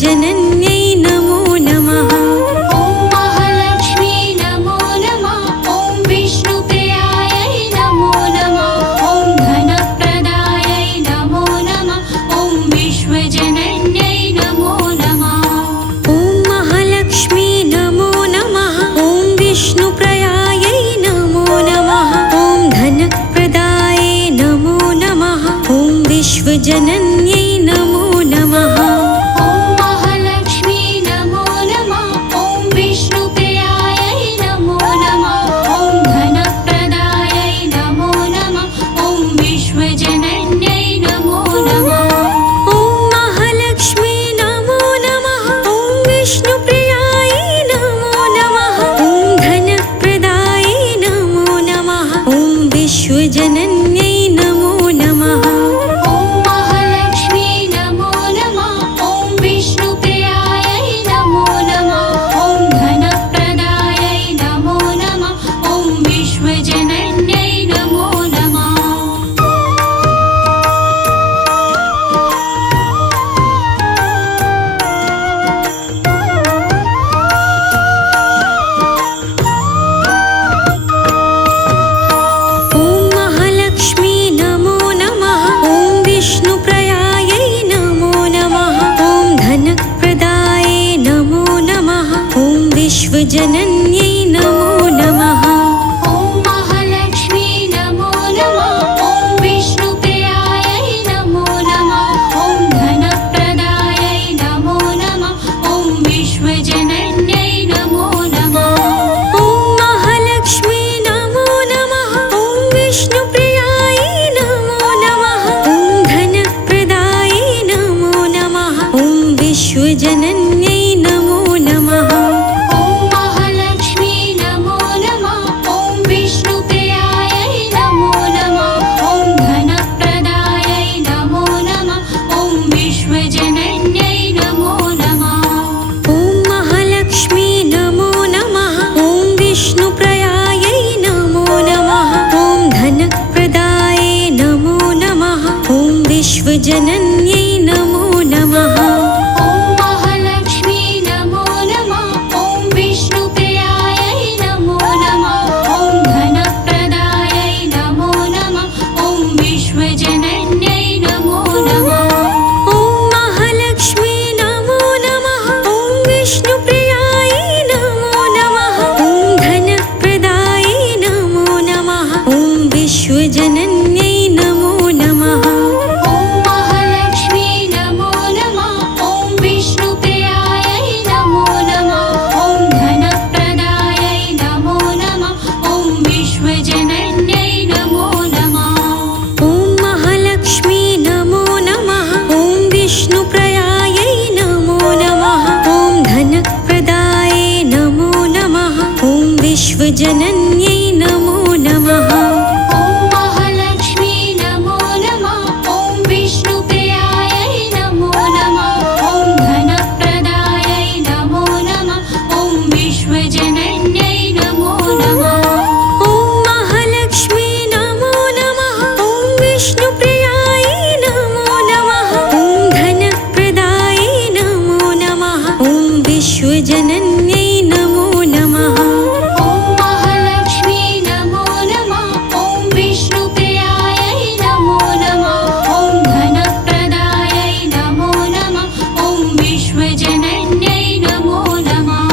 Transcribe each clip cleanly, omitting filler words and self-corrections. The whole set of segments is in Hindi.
विश्वजनन्यै नमो नमः। ॐ महालक्ष्मी नमो नमः। ॐ विष्णुप्रियायै नमो नमः। ॐ धनप्रदायै नमो नमः। ॐ विश्वजनन्यै नमो नमः। ॐ महालक्ष्मी नमो नमः। ॐ विष्णुप्रियायै नमो नमः। ॐ धनप्रदायै नमो नमः। ॐ विश्वजनन्यै नमो नमः। ॐ महालक्ष्मी नमो नमः। ॐ विष्णुप्रियायै नमो नमः। ॐ धनप्रदायै नमो नमः। ॐ विश्वजनन्यै नमो नमः। ॐ महालक्ष्मी नमो नमः। ॐ विष्णुप्रियायै नमो नमः। ॐ धनप्रदायै नमो नमः। ॐ विश्वजनन्यै नमो नमः। ॐ महालक्ष्मी नमो नमः। ॐ विष्णुप्रियायै नमो नमः। ॐ धनप्रदायै नमो नमः। ॐ विश्वजनन्यै नमो नमः। ॐ महालक्ष्मी नमो नमः। ॐ विष्णुप्रियायै नमो नमः। ॐ धनप्रदायै नमो नमः। ॐ विश्वजनन्यै नमो नमः। ॐ महालक्ष्मी नमो नमः। ॐ विष्णुप्रियायै नमो नमः। ॐ धनप्रदायै नमो नमः। ॐ विश्वजनन्यै नमो नमः। ॐ महालक्ष्मी नमो नमः। ॐ विष्णुप्रियायै नमो नमः। ॐ धनप्रदायै नमो नमः। ॐ विश्वजनन्यै नमो नमः। ॐ महालक्ष्मी नमो नमः। ॐ विष्णुप्रियायै नमो नमः। ॐ धनप्रदायै नमो नमः। ॐ विश्वजनन्यै नमो नमः। ॐ महालक्ष्मी नमो नमः। ॐ विष्णुप्रियायै नमो नमः। ॐ धनप्रदायै नमो नमः। ॐ विश्वजनन्यै नमो नमः। ॐ महालक्ष्मी नमो नमः। ॐ विष्णुप्रियायै नमो नमः। ॐ धनप्रदायै नमो नमः। ॐ विश्वजनन्यै नमो नमः। ॐ महालक्ष्मी नमो नमः। ॐ विष्णुप्रियायै नमो नमः। ॐ धनप्रदायै नमो नमः। ॐ विश्वजनन्यै नमो नमः। ॐ महालक्ष्मी नमो नमः। ॐ विष्णुप्रियायै नमो नमः। ॐ धनप्रदायै नमो नमः। ॐ विश्वजनन्यै नमो नमः। ॐ महालक्ष्मी नमो नमः। ॐ विष्णुप्रियायै नमो नमः। ॐ धनप्रदायै नमो नमः। ॐ विश्वजनन्यै नमो नमः। ॐ महालक्ष्मी नमो नमः। ॐ विष्णुप्रियायै नमो नमः। ॐ धनप्रदायै नमो नमः। ॐ विश्वजनन्यै नमो नमः। ॐ महालक्ष्मी नमो नमः। ॐ विष्णुप्रियायै नमो नमः। ॐ धनप्रदायै नमो नमः। ॐ विश्वजनन्यै नमो नमः। ॐ महालक्ष्मी नमो नमः। ॐ विष्णुप्रियायै नमो नमः। ॐ धनप्रदायै नमो नमः। ॐ विश्वजनन्यै नमो नमः।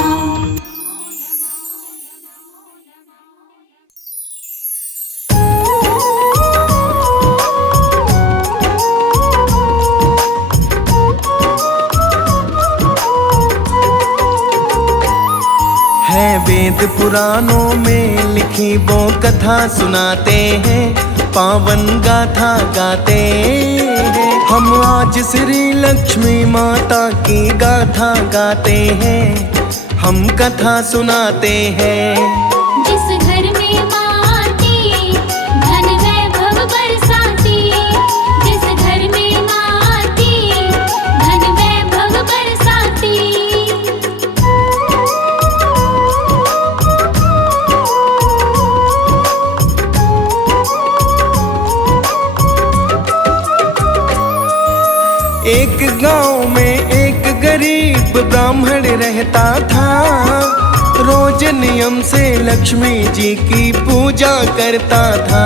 है वेद पुराणों में लिखी वो कथा सुनाते हैं, पावन गाथा गाते हैं। हम आज श्री लक्ष्मी माता की गाथा गाते हैं, हम कथा सुनाते हैं। जिस घर में माँ आती धन वैभव बरसाती। जिस घर में माँ आती धन वैभव बरसाती। एक गांव में एक गरीब गरीब ब्राह्मण रहता था, रोज नियम से लक्ष्मी जी की पूजा करता था।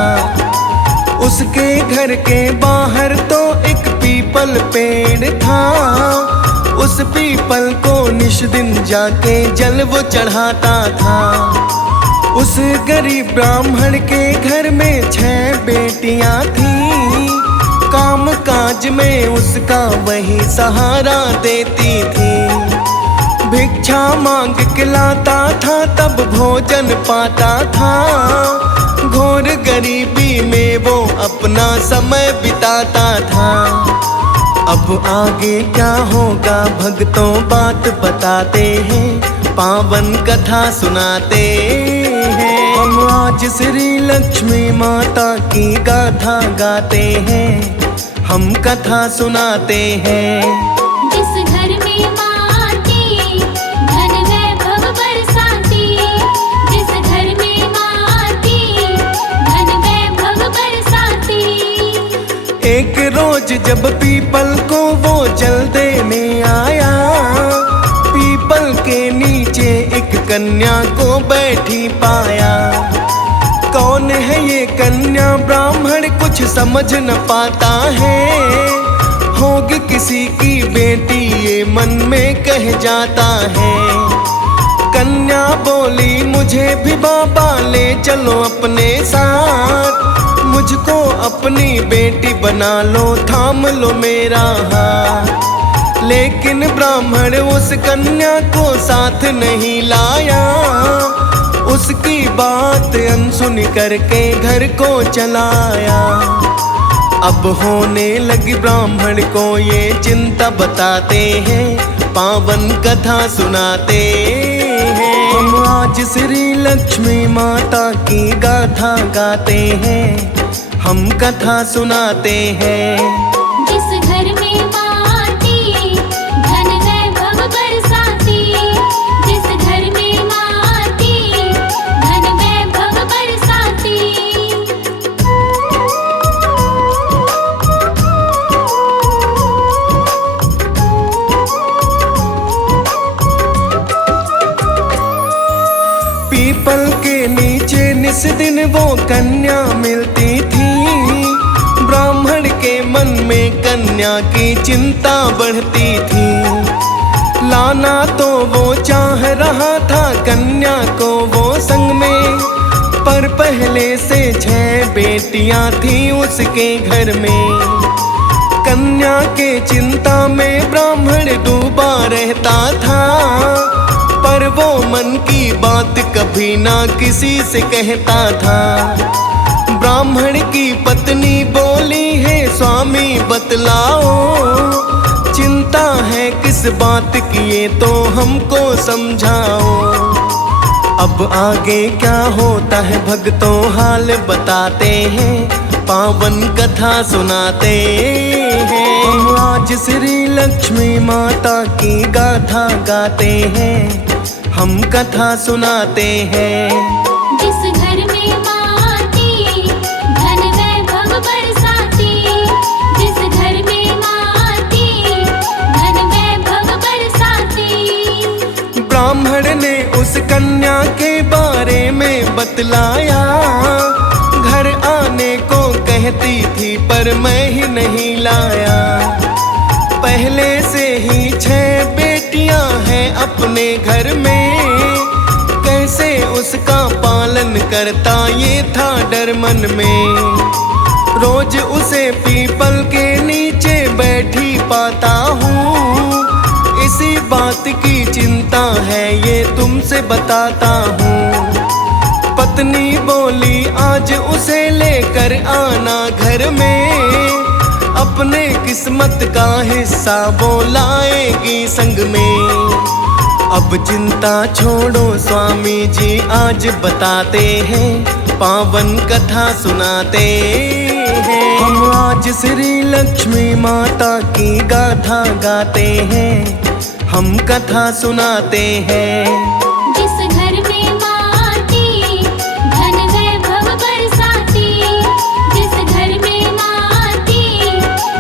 उसके घर के बाहर तो एक पीपल पेड़ था, उस पीपल को निश दिन जाके जल वो चढ़ाता था। उस गरीब ब्राह्मण के घर में 6 बेटियां थीं, काम काज में उसका वही सहारा देती थी। भिक्षा मांग के लाता था तब भोजन पाता था, घोर गरीबी में वो अपना समय बिताता था। अब आगे क्या होगा भक्तों बात बताते हैं, पावन कथा सुनाते हैं। हम आज श्री लक्ष्मी माता की गाथा गाते हैं, हम कथा सुनाते हैं। जिस घर में माँ आती, धन वैभव बरसाती। जिस घर में माँ आती, धन वैभव बरसाती। एक रोज जब पीपल को वो जल देने आया, पीपल के नीचे एक कन्या को बैठी पाया। कौन है ये कन्या ब्राह्मण कुछ समझ न पाता है, होगी किसी की बेटी ये मन में कह जाता है। कन्या बोली मुझे भी बाबा ले चलो अपने साथ, मुझको अपनी बेटी बना लो थाम लो मेरा हाथ। लेकिन ब्राह्मण उस कन्या को साथ नहीं लाया, उसकी बात अनसुनी करके घर को चलाया। अब होने लगी ब्राह्मण को ये चिंता बताते हैं, पावन कथा सुनाते हैं। हम आज श्री लक्ष्मी माता की गाथा गाते हैं, हम कथा सुनाते हैं। जिस घर में माँ आती, धन वैभव बरसाती। जिस घर में माँ आती, धन वैभव बरसाती। पीपल के नीचे निस दिन वो कन्या मिलती थी, ब्राह्मण के मन में कन्या की चिंता बढ़ती थी। लाना तो वो चाह रहा था कन्या को वो संग में, पर पहले से 6 बेटियां थी उसके घर में। कन्या के चिंता में ब्राह्मण डूबा रहता था, पर वो मन की बात कभी ना किसी से कहता था। ब्राह्मण की पत्नी बोली है स्वामी बतलाओ, चिंता है किस बात की ये तो हमको समझाओ। अब आगे क्या होता है भक्तों हाल बताते हैं, पावन कथा सुनाते हैं। हम आज श्री लक्ष्मी माता की गाथा गाते हैं, हम कथा सुनाते हैं। जिस घर में माँ आती, धन वैभव बरसाती। जिस घर में माँ आती, धन वैभव बरसाती। ब्राह्मण ने उस कन्या के बारे में बतलाया, घर आने को कहती थी पर मैं ही नहीं लाया। पहले से ही 6 बेटियां हैं अपने घर में, कैसे उसका पालन करता ये था डर मन में। रोज उसे पीपल के नीचे बैठी पाता हूँ, इसी बात की चिंता है ये तुमसे बताता हूँ। पत्नी बोली आज उसे लेकर आना घर में, अपने किस्मत का हिस्सा वो लाएगी संग में। अब चिंता छोड़ो स्वामी जी आज बताते हैं, पावन कथा सुनाते हैं। हम आज श्री लक्ष्मी माता की गाथा गाते हैं, हम कथा सुनाते हैं। जिस घर में माँ आती, धन वैभव बरसाती। जिस घर में माँ आती,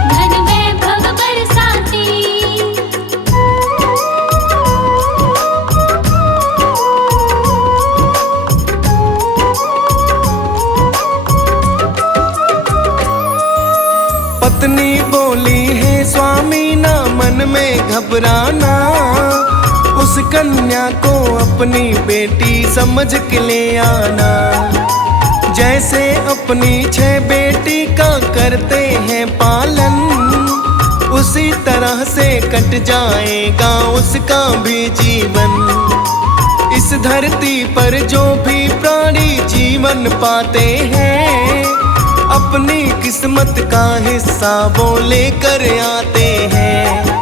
धन वैभव बरसाती। घबराना, उस कन्या को अपनी बेटी समझ के ले आना। जैसे अपनी 6 बेटी का करते हैं पालन, उसी तरह से कट जाएगा उसका भी जीवन। इस धरती पर जो भी प्राणी जीवन पाते हैं, अपनी किस्मत का हिस्सा वो लेकर आते हैं।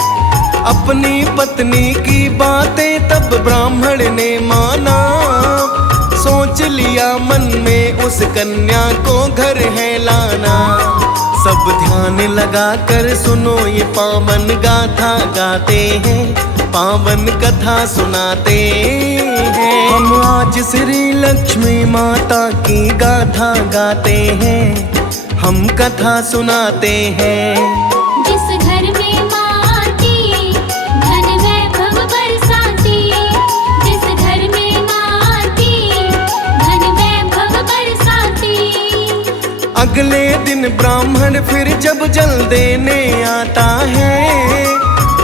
अपनी पत्नी की बातें तब ब्राह्मण ने माना, सोच लिया मन में उस कन्या को घर है लाना। सब ध्यान लगा कर सुनो ये पावन गाथा गाते हैं, पावन कथा सुनाते हैं। हम आज श्री लक्ष्मी माता की गाथा गाते हैं, हम कथा सुनाते हैं। जिस घर में माँ आती, धन वैभव बरसाती। जिस घर में माँ आती, धन वैभव बरसाती। अगले दिन ब्राह्मण फिर जब जल देने आता है,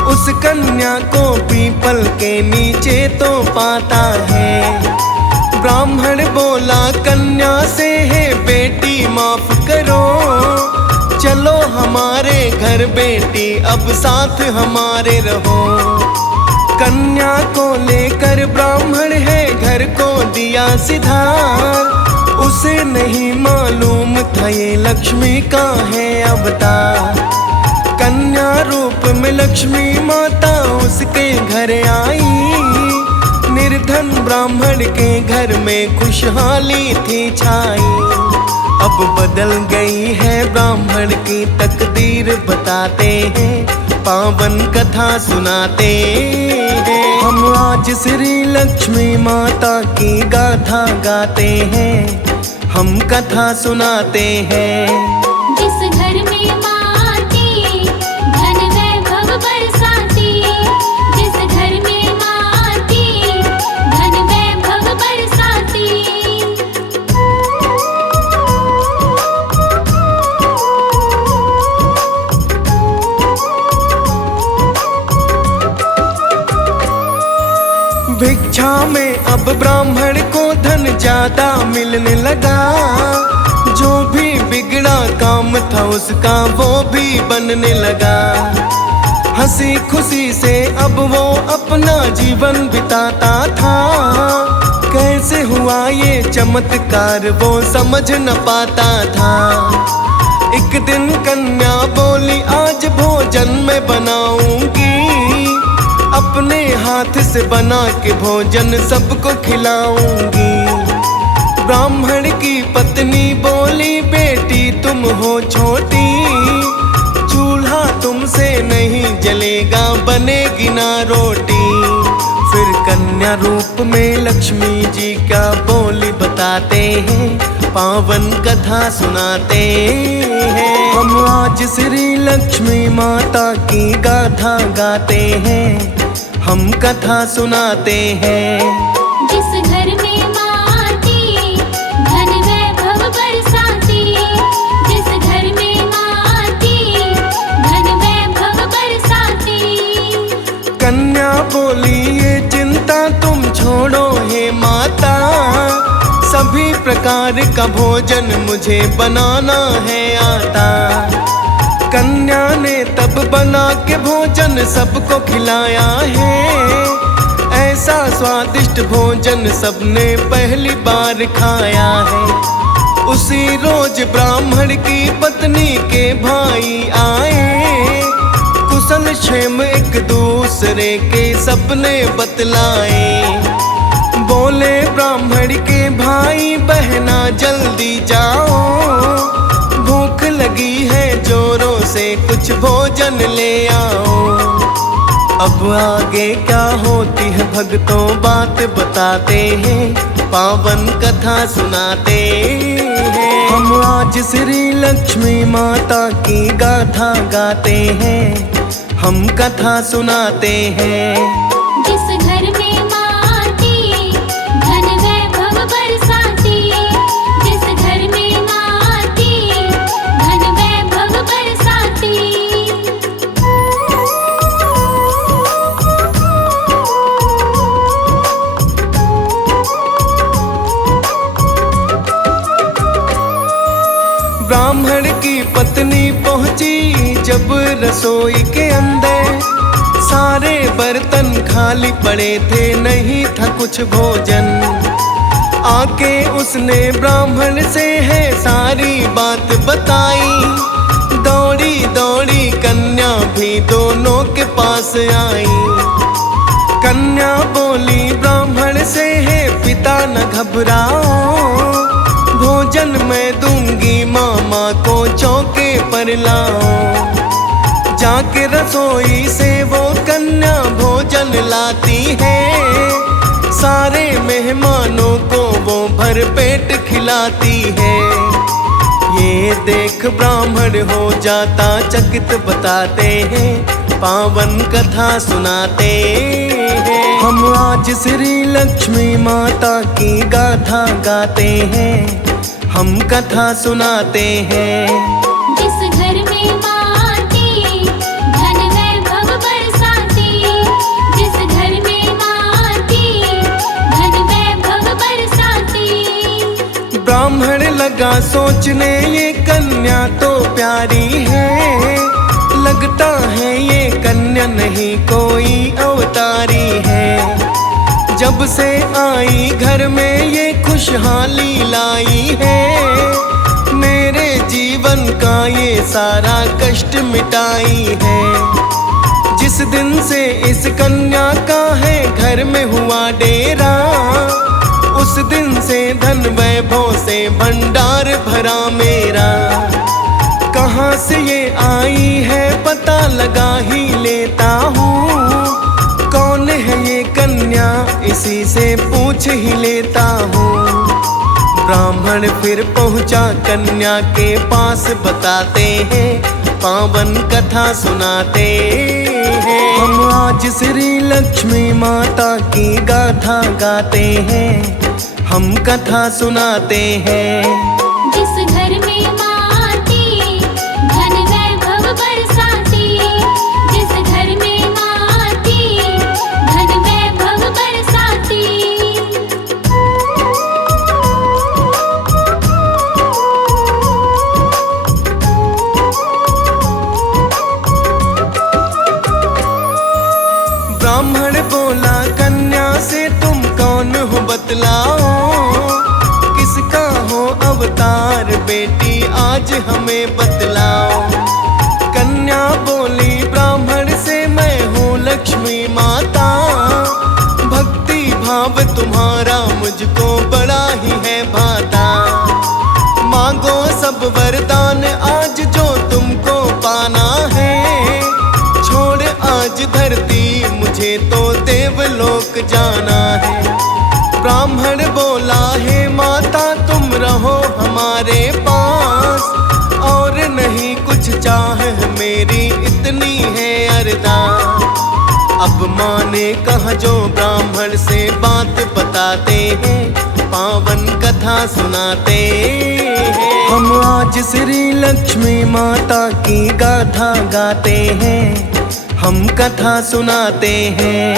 उस कन्या को पीपल के नीचे तो पाता है। ब्राह्मण बोला कन्या से, है बेटी माफ करो, चलो हमारे घर बेटी अब साथ हमारे रहो। कन्या को लेकर ब्राह्मण है घर को दिया सिधार, उसे नहीं मालूम था ये लक्ष्मी का है अवतार। कन्या रूप में लक्ष्मी माता उसके घर आई, निर्धन ब्राह्मण के घर में खुशहाली थी छाई। अब बदल गई है ब्राह्मण की तकदीर बताते हैं, पावन कथा सुनाते हैं। हम आज श्री लक्ष्मी माता की गाथा गाते हैं, हम कथा सुनाते हैं। जिस घर में माँ आती, धन वैभव बरसाती। जिस घर में माँ आती, धन वैभव बरसाती। भिक्षा में अब ब्राह्मण को धन ज्यादा मिलने लगा, जो भी बिगड़ा काम था उसका वो भी बनने लगा। हंसी खुशी से अब वो अपना जीवन बिताता था, कैसे हुआ ये चमत्कार वो समझ न पाता था। एक दिन कन्या बोली आज भोजन मैं बनाऊंगी, अपने हाथ से बना के भोजन सबको खिलाऊंगी। ब्राह्मण की पत्नी बोली बेटी तुम हो छोटी, चूल्हा तुमसे नहीं जलेगा बनेगी ना रोटी। फिर कन्या रूप में लक्ष्मी जी का बोली बताते हैं, पावन कथा सुनाते हैं। हम आज श्री लक्ष्मी माता की गाथा गाते हैं, हम कथा सुनाते हैं। जिस घर में माँ आती, धन वैभव बरसाती। जिस घर में माँ आती, धन वैभव बरसाती। कन्या बोली ये चिंता तुम छोड़ो हे माता, सभी प्रकार का भोजन मुझे बनाना है आता। कन्या ने तब बना के भोजन सबको खिलाया है, ऐसा स्वादिष्ट भोजन सबने पहली बार खाया है। उसी रोज ब्राह्मण की पत्नी के भाई आए, कुशल क्षेम एक दूसरे के सपने बतलाए। बोले ब्राह्मण के भाई बहना जल्दी जाओ, भूख लगी है जोरों से कुछ भोजन ले आओ। अब आगे क्या होती है भक्तों बात बताते हैं, पावन कथा सुनाते हैं। हम आज श्री लक्ष्मी माता की गाथा गाते हैं, हम कथा सुनाते हैं। जिस घर में माँ आती, धन वैभव बरसाती। जिस घर में माँ आती, धन वैभव बरसाती। खाली पड़े थे, नहीं था कुछ भोजन। आके उसने ब्राह्मण से है सारी बात बताई। दौड़ी दौड़ी कन्या भी दोनों के पास आई। कन्या बोली ब्राह्मण से है पिता न घबराओ, भोजन मैं दूंगी मामा को चौके पर लाओ। जाके रसोई से वो कन्या भोजन लाती है, सारे मेहमानों को वो भर पेट खिलाती है। ये देख ब्राह्मण हो जाता चकित, बताते हैं पावन कथा सुनाते हैं। हम आज श्री लक्ष्मी माता की गाथा गाते हैं, हम कथा सुनाते हैं। जिस घर में माँ आती, धन वैभव बरसाती। जिस घर में माँ आती, धन वैभव बरसाती। ब्राह्मण लगा सोचने ये कन्या तो प्यारी है, लगता है ये कन्या नहीं कोई अवतारी है। जब से आई घर में ये खुशहाली लाई है, मेरे जीवन का ये सारा कष्ट मिटाई है। जिस दिन से इस कन्या का है घर में हुआ डेरा, उस दिन से धन वैभव से भंडार भरा मेरा। कहाँ से ये आई है पता लगा ही लेता हूँ, कौन है ये कन्या इसी से पूछ ही लेता हूँ। ब्राह्मण फिर पहुँचा कन्या के पास, बताते हैं पावन कथा सुनाते हैं। हम आज श्री लक्ष्मी माता की गाथा गाते हैं, हम कथा सुनाते हैं। जिस घर में माँ आती, धन वैभव बरसाती। जिस घर में माँ आती, धन वैभव बरसाती। ब्राह्मण बोला कन्या से तुम कौन हो बतलाओ, किसका हो अवतार बेटी आज हमें बतलाओ। कन्या बोली ब्राह्मण से मैं हूँ लक्ष्मी माता, भक्ति भाव तुम्हारा मुझको बड़ा ही है भाता। मांगो सब वरदान आज जो तुमको पाना है, छोड़ आज धरती मुझे तो देवलोक जाना है। ब्राह्मण बोला हे माता तुम रहो हमारे पास, और नहीं कुछ चाह मेरी इतनी है अरदास। अब माँ ने कहा जो ब्राह्मण से बात बताते हैं, पावन कथा सुनाते हैं। हम आज श्री लक्ष्मी माता की गाथा गाते हैं, हम कथा सुनाते हैं।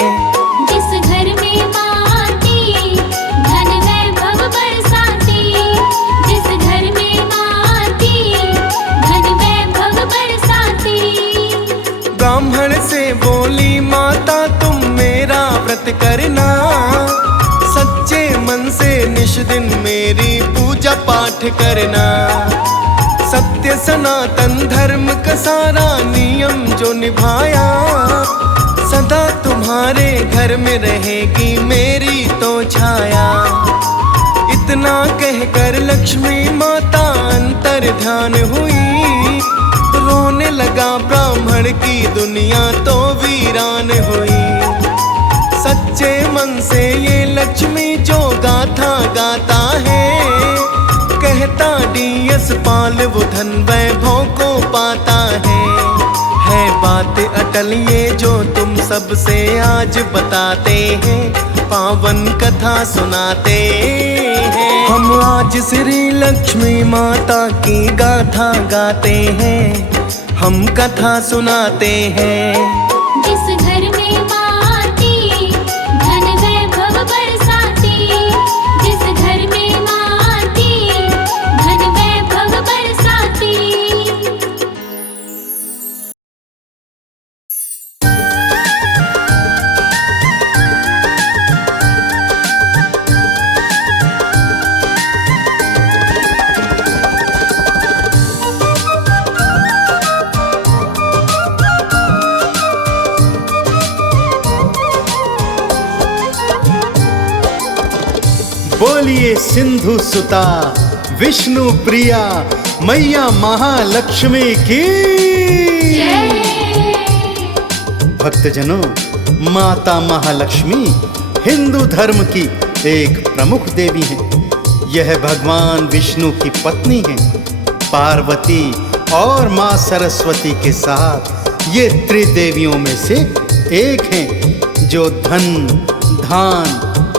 जिस घर में माँ आती, धन वैभव बरसाती। जिस घर में माँ आती, धन वैभव बरसाती। ब्राह्मण से बोली माता तुम मेरा व्रत करना, सच्चे मन से निश दिन मेरी पूजा पाठ करना। सत्य सनातन धर्म का सारा नियम जो निभाया, सदा तुम्हारे घर में रहेगी मेरी तो छाया। इतना कहकर लक्ष्मी माता अंतर ध्यान हुई, रोने लगा ब्राह्मण की दुनिया तो वीरान हुई। सच्चे मन से ये लक्ष्मी जो गाथा गाता है, कहता डीएस पाल वो धन वैभव को पाता है बात अटल ये जो तुम सबसे आज बताते हैं, पावन कथा सुनाते हैं। हम आज श्री लक्ष्मी माता की गाथा गाते हैं, हम कथा सुनाते हैं। जिस घर में माँ आती, धन वैभव बरसाती। जिस घर में माँ आती, धन वैभव बरसाती। बोलिए सिंधु सुता विष्णु प्रिया मैया महालक्ष्मी की। भक्तजनों, माता महालक्ष्मी हिंदू धर्म की एक प्रमुख देवी हैं। यह भगवान विष्णु की पत्नी हैं। पार्वती और मां सरस्वती के साथ ये त्रिदेवियों में से एक हैं जो धन, धान,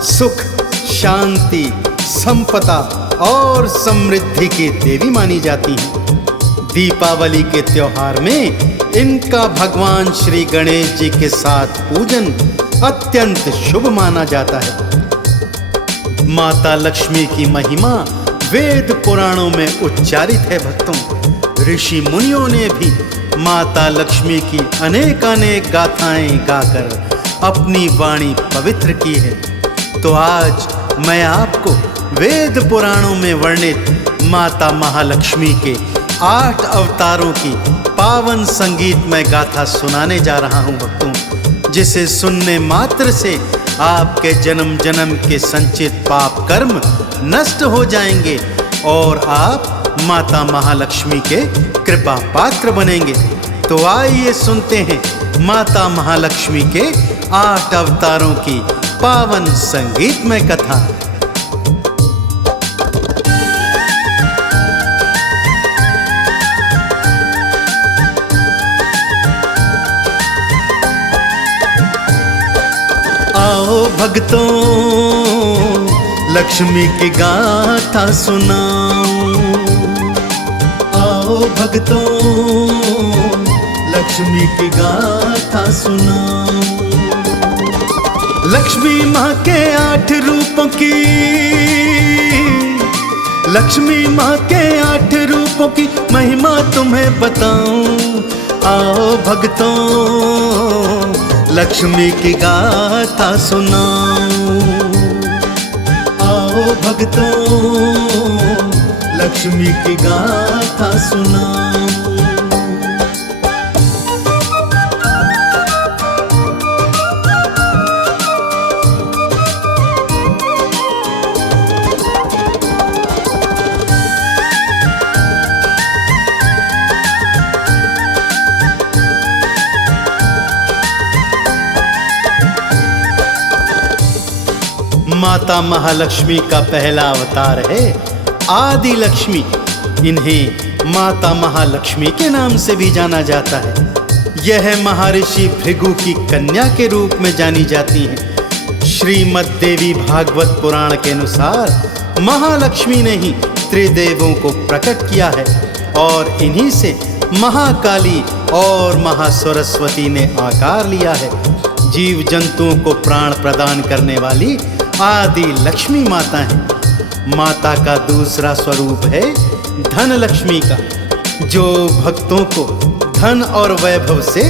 सुख, शांति, संपदा और समृद्धि की देवी मानी जाती हैं। दीपावली के त्योहार में इनका भगवान श्री गणेश जी के साथ पूजन अत्यंत शुभ माना जाता है। माता लक्ष्मी की महिमा वेद पुराणों में उच्चारित है। भक्तों, ऋषि मुनियों ने भी माता लक्ष्मी की अनेकानेक गाथाएं गाकर अपनी वाणी पवित्र की है। तो आज मैं आपको वेद पुराणों में वर्णित माता महालक्ष्मी के 8 अवतारों की पावन संगीतमय गाथा सुनाने जा रहा हूं भक्तों, जिसे सुनने मात्र से आपके जन्म जन्म के संचित पाप कर्म नष्ट हो जाएंगे और आप माता महालक्ष्मी के कृपा पात्र बनेंगे। तो आइए सुनते हैं माता महालक्ष्मी के 8 अवतारों की पावन संगीतमय कथा। आओ भक्तों, लक्ष्मी की गाथा सुनाऊं। आओ भक्तों, लक्ष्मी की गाथा सुनाऊं। लक्ष्मी माँ के 8 रूपों की, लक्ष्मी माँ के 8 रूपों की महिमा तुम्हें बताऊं। आओ भक्तों, लक्ष्मी की गाथा सुनाऊं। आओ भक्तों, लक्ष्मी की गाथा सुनाऊं। माता महालक्ष्मी का पहला अवतार है आदि लक्ष्मी। इन्हें माता महालक्ष्मी के नाम से भी जाना जाता है। यह महर्षि भृगु की कन्या के रूप में जानी जाती हैं। श्रीमद् देवी भागवत पुराण के अनुसार महालक्ष्मी ने ही त्रिदेवों को प्रकट किया है और इन्हीं से महाकाली और महासरस्वती ने आकार लिया है। जीव जंतुओं को प्राण प्रदान करने वाली आदि लक्ष्मी माता है। माता का दूसरा स्वरूप है धन लक्ष्मी का, जो भक्तों को धन और वैभव से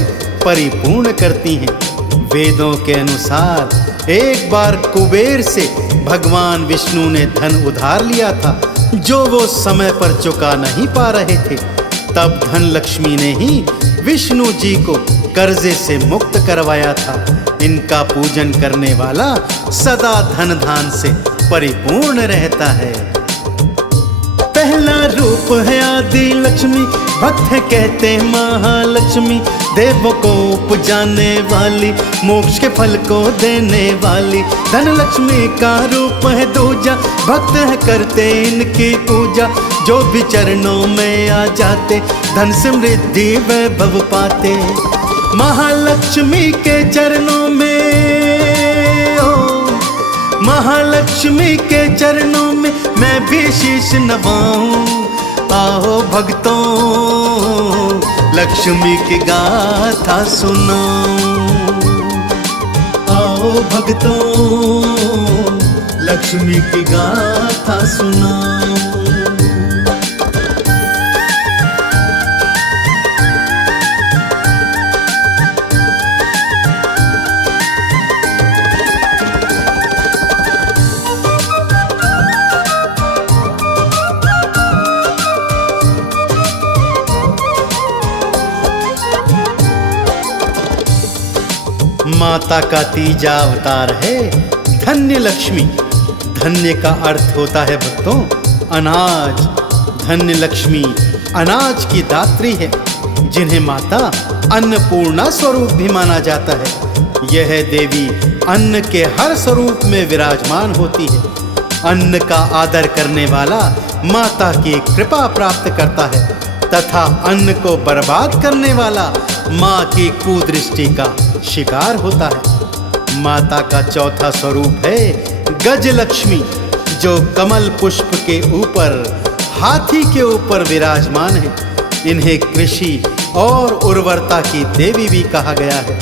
परिपूर्ण करती हैं। वेदों के अनुसार एक बार कुबेर से भगवान विष्णु ने धन उधार लिया था, जो वो समय पर चुका नहीं पा रहे थे। तब धन लक्ष्मी ने ही विष्णु जी को कर्जे से मुक्त करवाया था। इनका पूजन करने वाला सदा धन धान से परिपूर्ण रहता है। पहला रूप है आदि लक्ष्मी, भक्त कहते महालक्ष्मी। देवों को उपजाने वाली, मोक्ष के फल को देने वाली। धन लक्ष्मी का रूप है दूजा, भक्त है करते इनकी पूजा। जो भी चरणों में आ जाते, धन समृद्धि वैभव पाते। महालक्ष्मी के चरणों में, ओ महालक्ष्मी के चरणों में मैं भी शीश नवाऊं। आओ भक्तों, लक्ष्मी की गाथा सुनाऊं। आओ भक्तों, लक्ष्मी की गाथा सुनाऊं। माता का तीजा अवतार है धन्य लक्ष्मी। धन्य का अर्थ होता है भक्तों अनाज। धन्य लक्ष्मी अनाज की दात्री है, जिन्हें माता अन्नपूर्णा स्वरूप भी माना जाता है। यह देवी अन्न के हर स्वरूप में विराजमान होती है। अन्न का आदर करने वाला माता की कृपा प्राप्त करता है तथा अन्न को बर्बाद करने वाला माँ की कुदृष्टि का शिकार होता है। माता का चौथा स्वरूप है गज लक्ष्मी, जो कमल पुष्प के ऊपर हाथी के ऊपर विराजमान है। इन्हें कृषि और उर्वरता की देवी भी कहा गया है।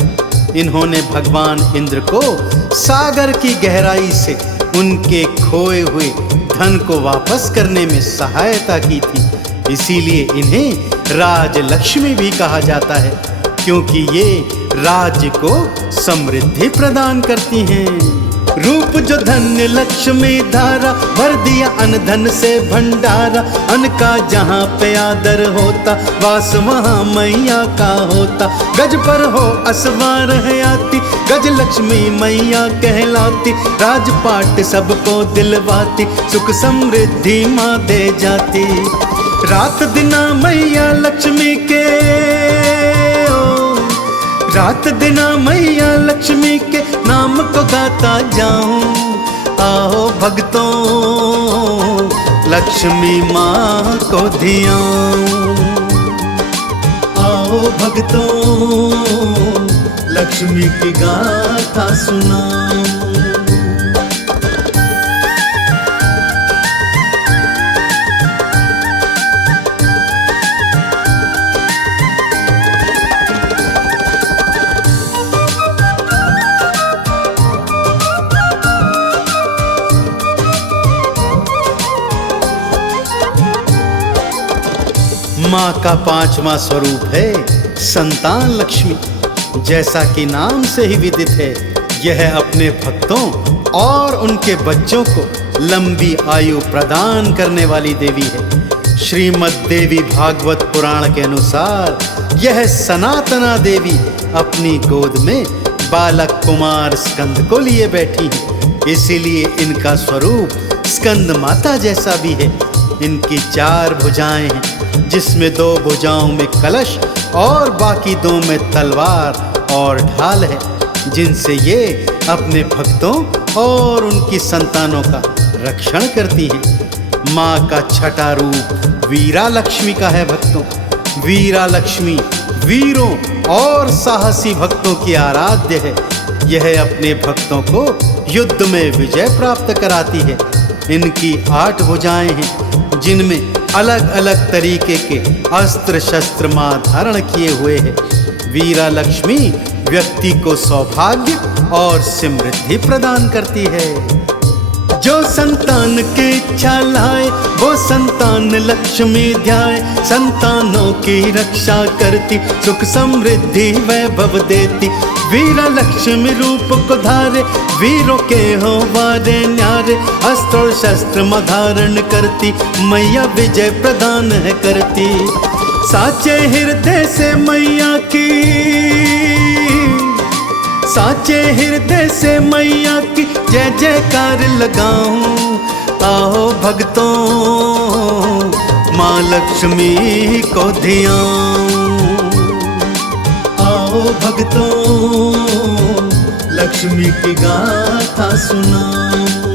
इन्होंने भगवान इंद्र को सागर की गहराई से उनके खोए हुए धन को वापस करने में सहायता की थी। इसीलिए इन्हें राजलक्ष्मी भी कहा जाता है, क्योंकि ये राज्य को समृद्धि प्रदान करती हैं। रूप जो धन्य लक्ष्मी धारा, भर दिया अन्न धन से भंडारा। अन्न का जहाँ पे आदर होता, वास वहाँ मैया का होता। गज पर हो असवार है आती, गज लक्ष्मी मैया कहलाती। राजपाट सबको दिलवाती, सुख समृद्धि माँ दे जाती। रात दिना मैया लक्ष्मी के, रात दिना मैया लक्ष्मी के नाम को गाता जाऊं। आओ भक्तों लक्ष्मी माँ को धियाऊं। आओ भक्तों लक्ष्मी की गाथा सुनाऊं। माँ का पांचवा स्वरूप है संतान लक्ष्मी। जैसा कि नाम से ही विदित है, यह अपने भक्तों और उनके बच्चों को लंबी आयु प्रदान करने वाली देवी है। श्रीमद् देवी भागवत पुराण के अनुसार यह सनातना देवी अपनी गोद में बालक कुमार स्कंद को लिए बैठी है। इसीलिए इनका स्वरूप स्कंद माता जैसा भी है। इनकी 4 भुजाएं हैं, जिसमें 2 भुजाओं में कलश और बाकी 2 में तलवार और ढाल है, जिनसे ये अपने भक्तों और उनकी संतानों का रक्षण करती हैं। माँ का छठा रूप वीरा लक्ष्मी का है भक्तों। वीरा लक्ष्मी वीरों और साहसी भक्तों की आराध्य है। यह अपने भक्तों को युद्ध में विजय प्राप्त कराती है। इनकी 8 भुजाएं हैं, जिनमें अलग अलग तरीके के अस्त्र शस्त्र मां धारण किए हुए हैं। वीरा लक्ष्मी व्यक्ति को सौभाग्य और समृद्धि प्रदान करती है। जो संतान की इच्छा लाए, वो संतान लक्ष्मी ध्याए। संतानों की रक्षा करती, सुख समृद्धि वैभव देती। वीरा लक्ष्मी रूप को धारे, वीरों के हो वारे न्यारे। अस्त्र और शस्त्र धारण करती, मैया विजय प्रदान है करती। साचे हृदय से मैया की, साचे हृदय से मैया की जय जयकार लगाऊं। आओ भक्तों माँ लक्ष्मी को धियाऊं। आओ भक्तों लक्ष्मी की गाथा सुनाऊं।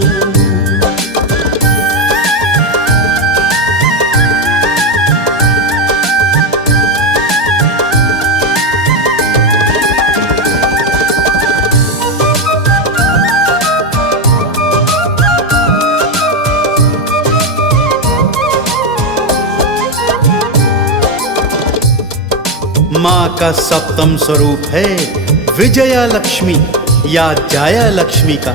माँ का 7वां स्वरूप है विजया लक्ष्मी या जाया लक्ष्मी का।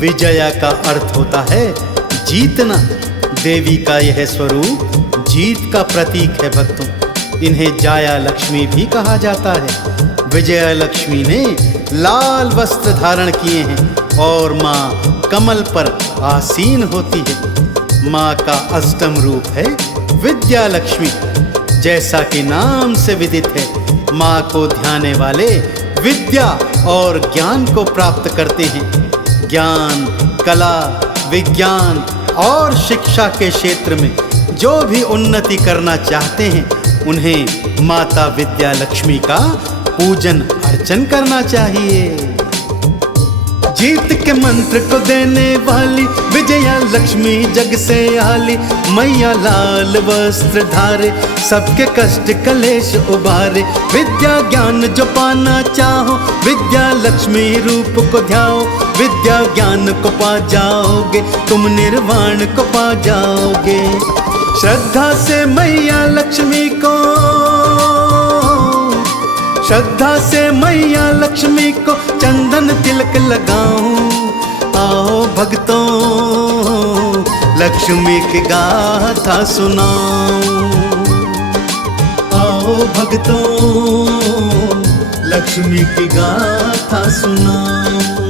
विजया का अर्थ होता है जीतना। देवी का यह स्वरूप जीत का प्रतीक है भक्तों। इन्हें जाया लक्ष्मी भी कहा जाता है। विजया लक्ष्मी ने लाल वस्त्र धारण किए हैं और माँ कमल पर आसीन होती है। माँ का 8वां रूप है विद्या लक्ष्मी। जैसा कि नाम से विदित है, माँ को ध्याने वाले विद्या और ज्ञान को प्राप्त करते हैं। ज्ञान, कला विज्ञान और शिक्षा के क्षेत्र में जो भी उन्नति करना चाहते हैं, उन्हें माता विद्या लक्ष्मी का पूजन अर्चन करना चाहिए। जीत के मंत्र को देने वाली विजया लक्ष्मी जग से आली, मैया लाल वस्त्र धारे, सबके कष्ट कलेश उबारे। विद्या ज्ञान जो पाना चाहो, विद्या लक्ष्मी रूप को ध्याओ। विद्या ज्ञान को पा जाओगे, तुम निर्वाण को पा जाओगे। श्रद्धा से मैया लक्ष्मी को, श्रद्धा से मैया लक्ष्मी को चंदन तिलक लगाऊं। आओ भक्तों लक्ष्मी की गाथा सुनाऊं। आओ भक्तों लक्ष्मी की गाथा सुनाऊं।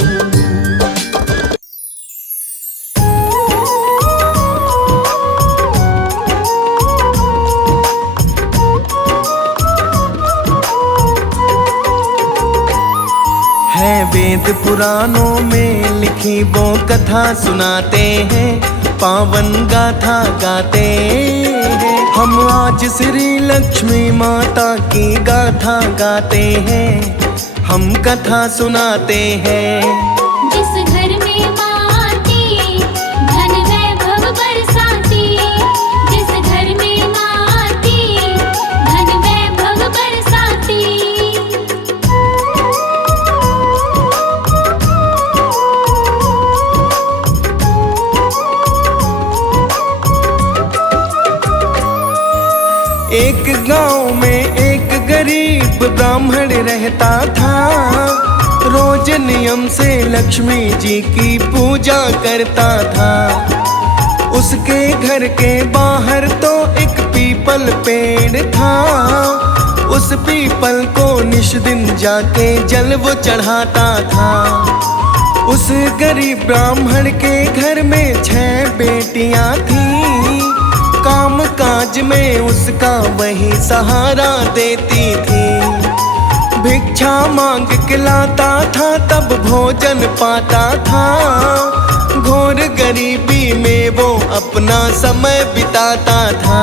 वेद पुराणों में लिखी वो कथा सुनाते हैं, पावन गाथा गाते हैं। हम आज श्री लक्ष्मी माता की गाथा गाते हैं, हम कथा सुनाते हैं। जिस घर में माँ आती, धन वैभव बरसाती। जिस घर में माँ आती, धन वैभव बरसाती। एक गांव में एक गरीब ब्राह्मण रहता था, रोज नियम से लक्ष्मी जी की पूजा करता था। उसके घर के बाहर तो एक पीपल पेड़ था, उस पीपल को निश दिन जाके जल वो चढ़ाता था। उस गरीब ब्राह्मण के घर में 6 बेटियां थीं, काम काज में उसका वही सहारा देती थी। भिक्षा मांग के लाता था तब भोजन पाता था, घोर गरीबी में वो अपना समय बिताता था।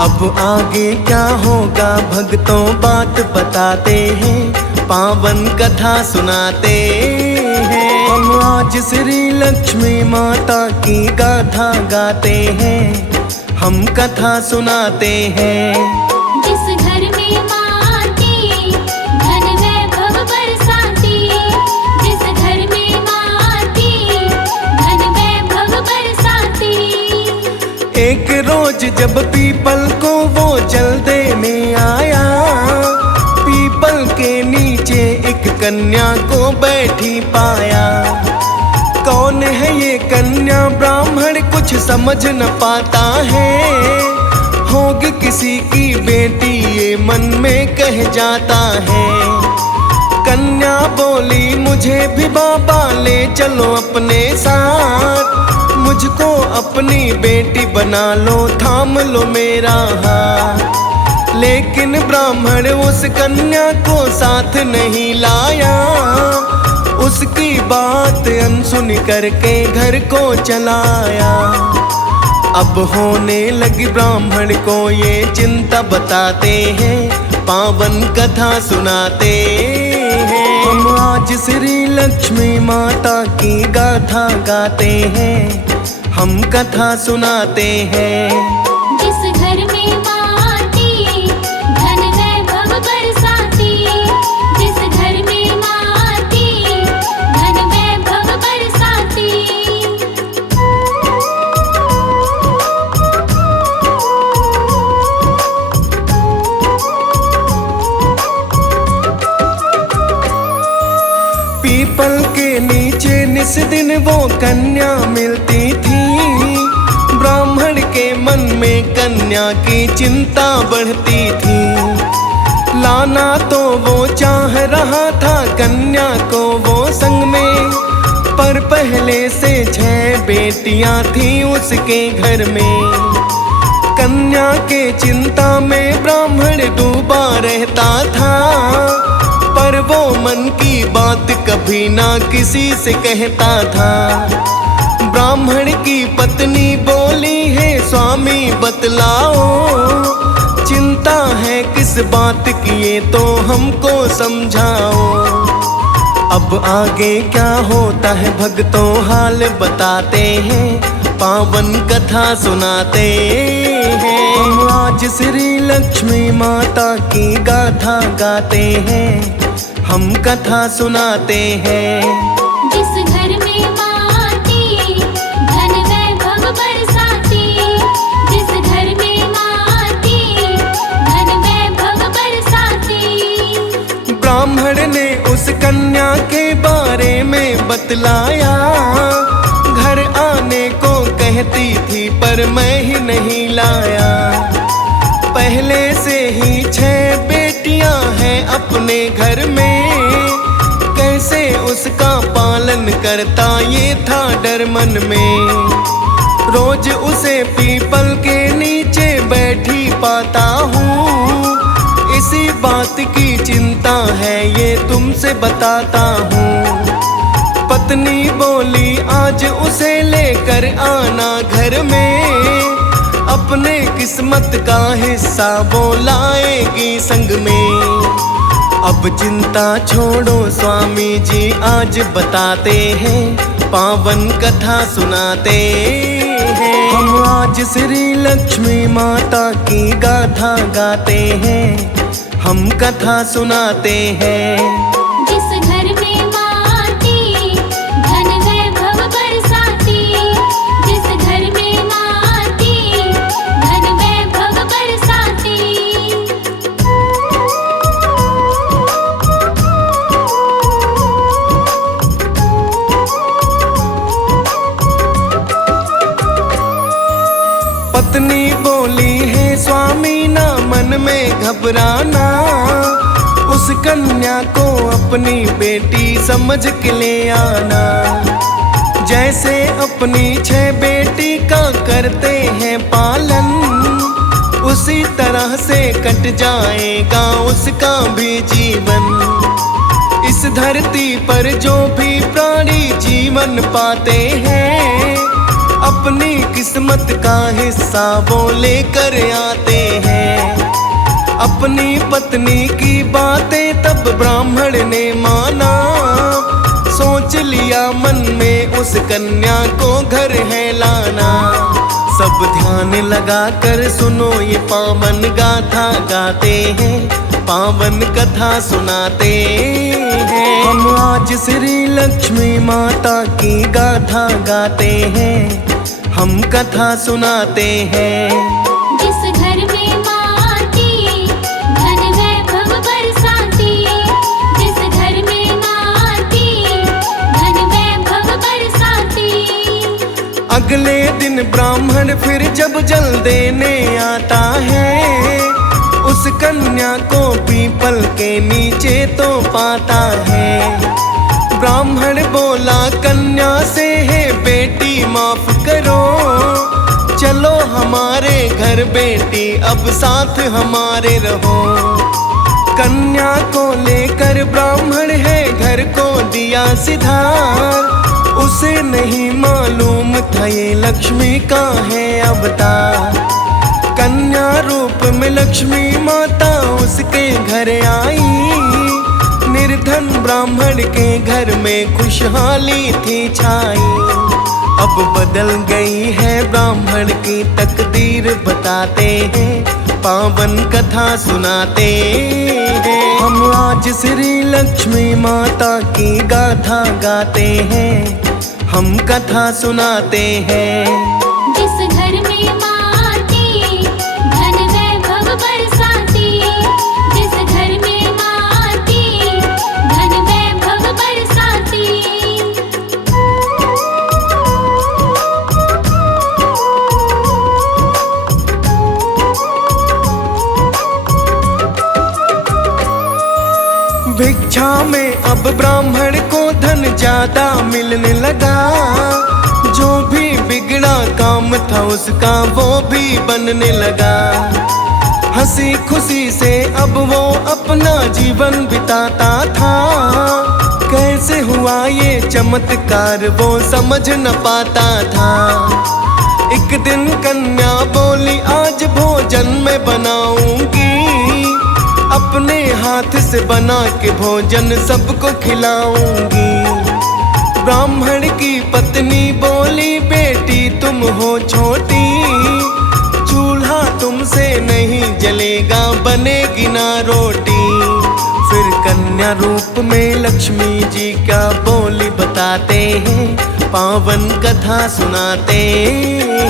अब आगे क्या होगा भक्तों बात बताते हैं, पावन कथा सुनाते हैं। हम आज श्री लक्ष्मी माता की गाथा गाते हैं, हम कथा सुनाते हैं। जिस घर में माँ आती, धन वैभव बरसाती। जिस घर में माँ आती, धन वैभव बरसाती। एक रोज जब पीपल को वो जल देने आया, पीपल के नीचे एक कन्या को बैठी पाया। कौन है ये कन्या ब्राह्मण कुछ समझ न पाता है, होगी किसी की बेटी ये मन में कह जाता है। कन्या बोली मुझे भी बाबा ले चलो अपने साथ, मुझको अपनी बेटी बना लो, थाम लो मेरा हाथ। लेकिन ब्राह्मण उस कन्या को साथ नहीं लाया, उसकी बात अनसुनी करके घर को चलाया। अब होने लगी ब्राह्मण को ये चिंता बताते हैं, पावन कथा सुनाते हैं। हम आज श्री लक्ष्मी माता की गाथा गाते हैं, हम कथा सुनाते हैं। जिस घर में माँ आती, धन वैभव बरसाती। जिस घर में माँ आती, धन वैभव बरसाती। पीपल के नीचे निस दिन वो कन्या मिलती थी, ब्राह्मण के मन में कन्या की चिंता बढ़ती थी। लाना तो वो चाह रहा था कन्या को वो संग में, पर पहले से 6 बेटियां थी उसके घर में। कन्या के चिंता में ब्राह्मण डूबा रहता था, पर वो मन की बात कभी ना किसी से कहता था। ब्राह्मण की पत्नी बोली है स्वामी बतलाओ, चिंता है किस बात की ये तो हमको समझाओ। अब आगे क्या होता है भक्तों हाल बताते हैं, पावन कथा सुनाते हैं। हम आज श्री लक्ष्मी माता की गाथा गाते हैं, हम कथा सुनाते हैं। जिस घर में माँ आती धन वैभव बरसाती, जिस घर में माँ आती धन वैभव बरसाती। ब्राह्मण ने उस कन्या के बारे में बतलाया, घर आने को कहती थी पर मैं ही नहीं लाया। पहले से ही 6 बेटियां हैं अपने घर में, कैसे उसका पालन करता ये था डर मन में। रोज उसे पीपल के नीचे बैठी पाता हूँ, इसी बात की चिंता है ये तुमसे बताता हूँ। पत्नी बोली आज उसे लेकर आना घर में, अपने किस्मत का हिस्सा वो लाएगी संग में। अब चिंता छोड़ो स्वामी जी आज बताते हैं, पावन कथा सुनाते हैं। हम आज श्री लक्ष्मी माता की गाथा गाते हैं, हम कथा सुनाते हैं। जिस घर में माँ आती धन वैभव बरसाती, जिस घर में माँ आती धन वैभव बरसाती। पत्नी बोली है स्वामी ना मन में घबराना, उस कन्या को अपनी बेटी समझ के ले आना। जैसे अपनी 6 बेटी का करते हैं पालन, उसी तरह से कट जाएगा उसका भी जीवन। इस धरती पर जो भी प्राणी जीवन पाते हैं, अपनी किस्मत का हिस्सा वो लेकर आते हैं। अपनी पत्नी की बातें तब ब्राह्मण ने माना, सोच लिया मन में उस कन्या को घर है लाना। सब ध्यान लगा कर सुनो ये पावन गाथा गाते हैं, पावन कथा सुनाते हैं। हम आज श्री लक्ष्मी माता की गाथा गाते हैं, हम कथा सुनाते हैं। जिस घर में माँ आती धन वैभव बरसाती, जिस घर में माँ आती धन वैभव बरसाती। अगले दिन ब्राह्मण फिर जब जल देने आता है, उस कन्या को पीपल के नीचे तो पाता है। ब्राह्मण बोला कन्या से है बेटी माफ करो, चलो हमारे घर बेटी अब साथ हमारे रहो। कन्या को लेकर ब्राह्मण है घर को दिया सिधार, उसे नहीं मालूम था ये लक्ष्मी का है अवतार। कन्या रूप में लक्ष्मी माता उसके घर आई, निर्धन ब्राह्मण के घर में खुशहाली थी छाई। अब बदल गई है ब्राह्मण की तकदीर बताते हैं, पावन कथा सुनाते हैं। हम आज श्री लक्ष्मी माता की गाथा गाते हैं, हम कथा सुनाते हैं। जिस घर में माँ आती धन वैभव बरसाती, जिस घर में माँ आती धन वैभव बरसाती। भिक्षा में अब ब्राह्मण को धन ज्यादा मिलने लगा, जो भी बिगड़ा काम था उसका वो भी बनने लगा। हंसी खुशी से अब वो अपना जीवन बिताता था, कैसे हुआ ये चमत्कार वो समझ न पाता था। एक दिन कन्या बोली आज भोजन मैं बनाऊंगी, अपने हाथ से बना के भोजन सबको खिलाऊंगी। ब्राह्मण की पत्नी बोली बेटी तुम हो छोटी, चूल्हा तुमसे नहीं जलेगा बनेगी ना रोटी। फिर कन्या रूप में लक्ष्मी जी क्या बोली बताते हैं, पावन कथा सुनाते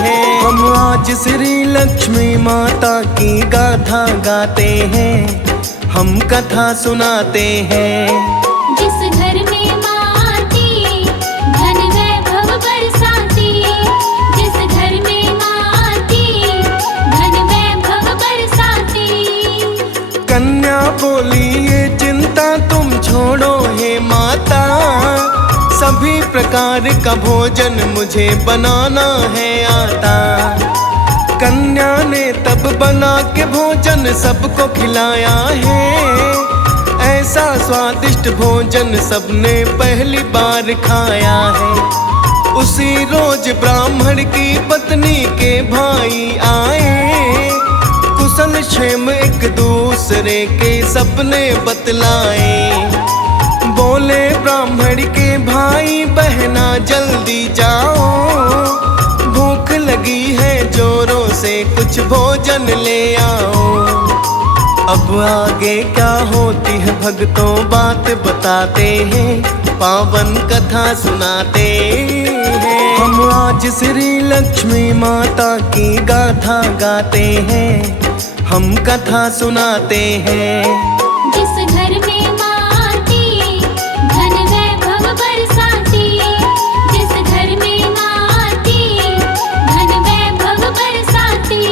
हैं। हम आज श्री लक्ष्मी माता की गाथा गाते हैं, हम कथा सुनाते हैं। जिस घर में माँ आती धन वैभव बरसाती, जिस घर में माँ आती धन वैभव बरसाती। कन्या बोली ये चिंता तुम छोड़ो हे माता, सभी प्रकार का भोजन मुझे बनाना है आता। कन्या ने तब बना के भोजन सबको खिलाया है, ऐसा स्वादिष्ट भोजन सबने पहली बार खाया है। उसी रोज ब्राह्मण की पत्नी के भाई आए, कुशल क्षेम एक दूसरे के सपने बतलाए। बोले ब्राह्मण के भाई बहना जल्दी जाओ, भूख लगी है जोरों से कुछ भोजन ले आओ। अब आगे क्या होती है भक्तों बात बताते हैं, पावन कथा सुनाते हैं। हम आज श्री लक्ष्मी माता की गाथा गाते हैं, हम कथा सुनाते हैं। जिस घर में माँ आती धन वैभव बरसाती, जिस घर में माँ आती धन वैभव बरसाती।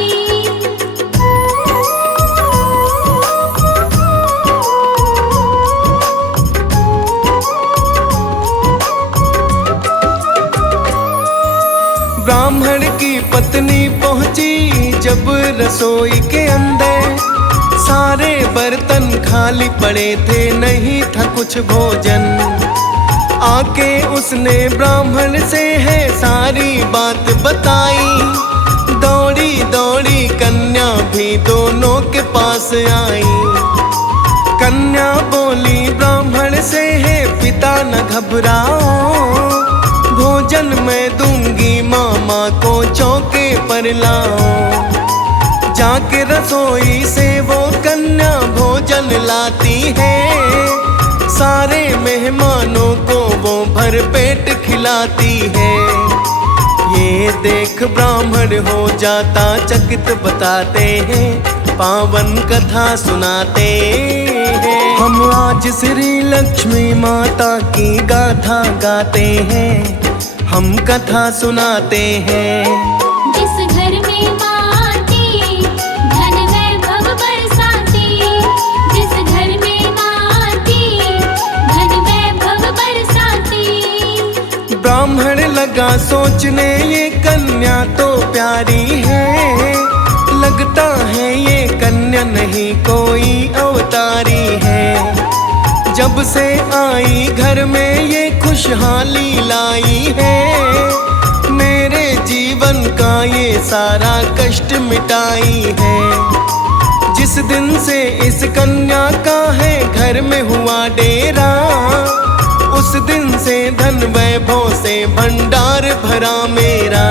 ब्राह्मण की पत्नी पहुंची जब रसोई के अंदर, सारे बर्तन खाली पड़े थे नहीं था कुछ भोजन। आके उसने ब्राह्मण से है सारी बात बताई, दौड़ी दौड़ी कन्या भी दोनों के पास आई। कन्या बोली ब्राह्मण से है पिता न घबराओ, भोजन मैं दूंगी मामा को चौके पर लाओ। जाके रसोई से वो कन्या भोजन लाती है, सारे मेहमानों को वो भर पेट खिलाती है। ये देख ब्राह्मण हो जाता चकित बताते हैं, पावन कथा सुनाते हैं। हम आज श्री लक्ष्मी माता की गाथा गाते हैं, हम कथा सुनाते हैं। जिस घर में माँ आती धन वैभव बरसाती, जिस घर में माँ आती धन वैभव बरसाती। ब्राह्मण लगा सोचने ये कन्या तो प्यारी है, लगता है ये कन्या नहीं कोई अवतारी है। जब से आई घर में ये खुशहाली लाई है, मेरे जीवन का ये सारा कष्ट मिटाई है। जिस दिन से इस कन्या का है घर में हुआ डेरा, उस दिन से धन वैभव से भंडार भरा मेरा।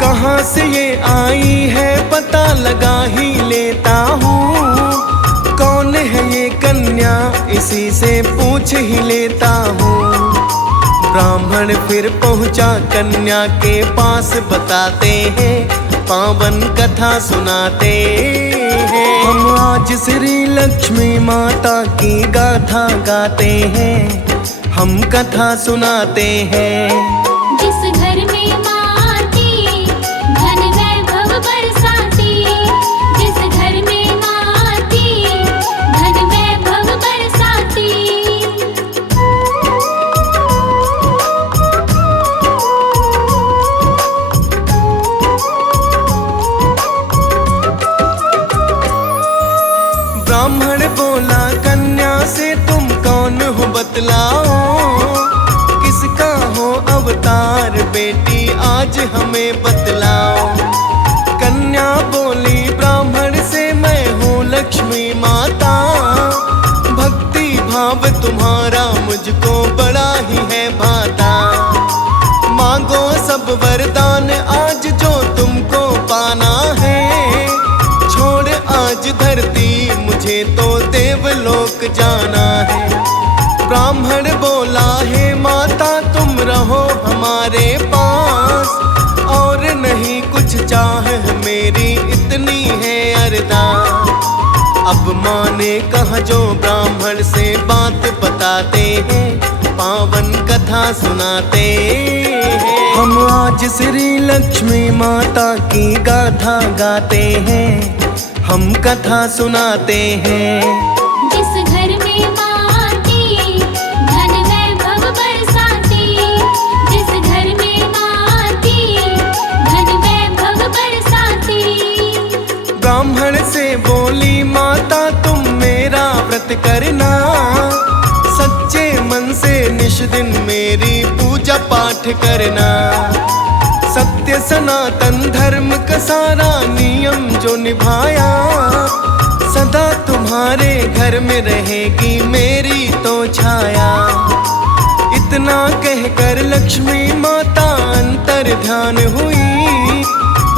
कहाँ से ये आई है पता लगा ही लेता हूँ, कौन है ये कन्या इसी से पूछ ही लेता हूँ। ब्राह्मण फिर पहुँचा कन्या के पास बताते हैं, पावन कथा सुनाते हैं। हम आज श्री लक्ष्मी माता की गाथा गाते हैं, हम कथा सुनाते हैं। जिस घर में माँ आती धन वैभव बरसाती, जिस घर में माँ आती धन वैभव बरसाती। ब्राह्मण बोला कन्या से तुम कौन हो बतलाओ, अवतार बेटी आज हमें बतलाओ। कन्या बोली ब्राह्मण से मैं हूँ लक्ष्मी माता, भक्ति भाव तुम्हारा मुझको बड़ा ही है भाता। मांगो सब वरदान आज जो तुमको पाना है, छोड़ आज धरती मुझे तो देवलोक जाना है। ब्राह्मण बोला हे माता तुम रहो हमारे पास, और नहीं कुछ चाह मेरी इतनी है अरदास। अब माँ ने कहा जो ब्राह्मण से बात बताते हैं, पावन कथा सुनाते हैं। हम आज श्री लक्ष्मी माता की गाथा गाते हैं, हम कथा सुनाते हैं। जिस घर में माँ आती, धन वैभव बरसाती। जिस घर में माँ आती, धन वैभव बरसाती। ब्राह्मण से बोली माता तुम मेरा व्रत करना, सच्चे मन से निश दिन मेरी पूजा पाठ करना। सत्य सनातन धर्म का सारा नियम जो निभाया, सदा तुम्हारे घर में रहेगी मेरी तो छाया। इतना कहकर लक्ष्मी माता अंतर ध्यान हुई,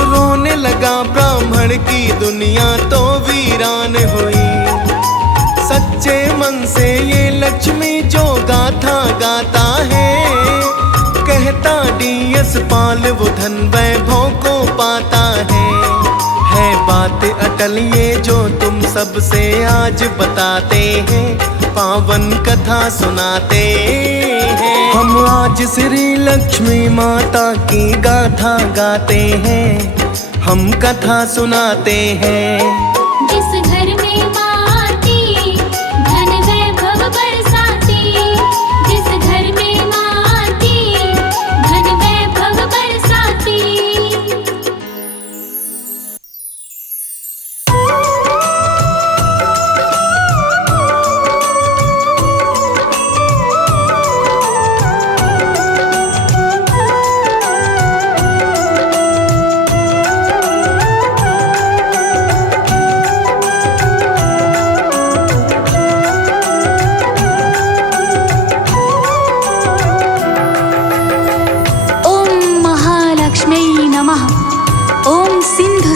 रोने लगा ब्राह्मण की दुनिया तो वीरान हुई। सच्चे मन से ये लक्ष्मी जो गाथा गाता है, कहता डीएस पाल वो धन वैभव को पाता है बात अटल ये जो तुम सबसे आज बताते हैं, पावन कथा सुनाते हैं। हम आज श्री लक्ष्मी माता की गाथा गाते हैं, हम कथा सुनाते हैं। जिस घर में माँ आती, धन वैभव बरसाती। जिस घर में माँ आती, धन वैभव बरसाती।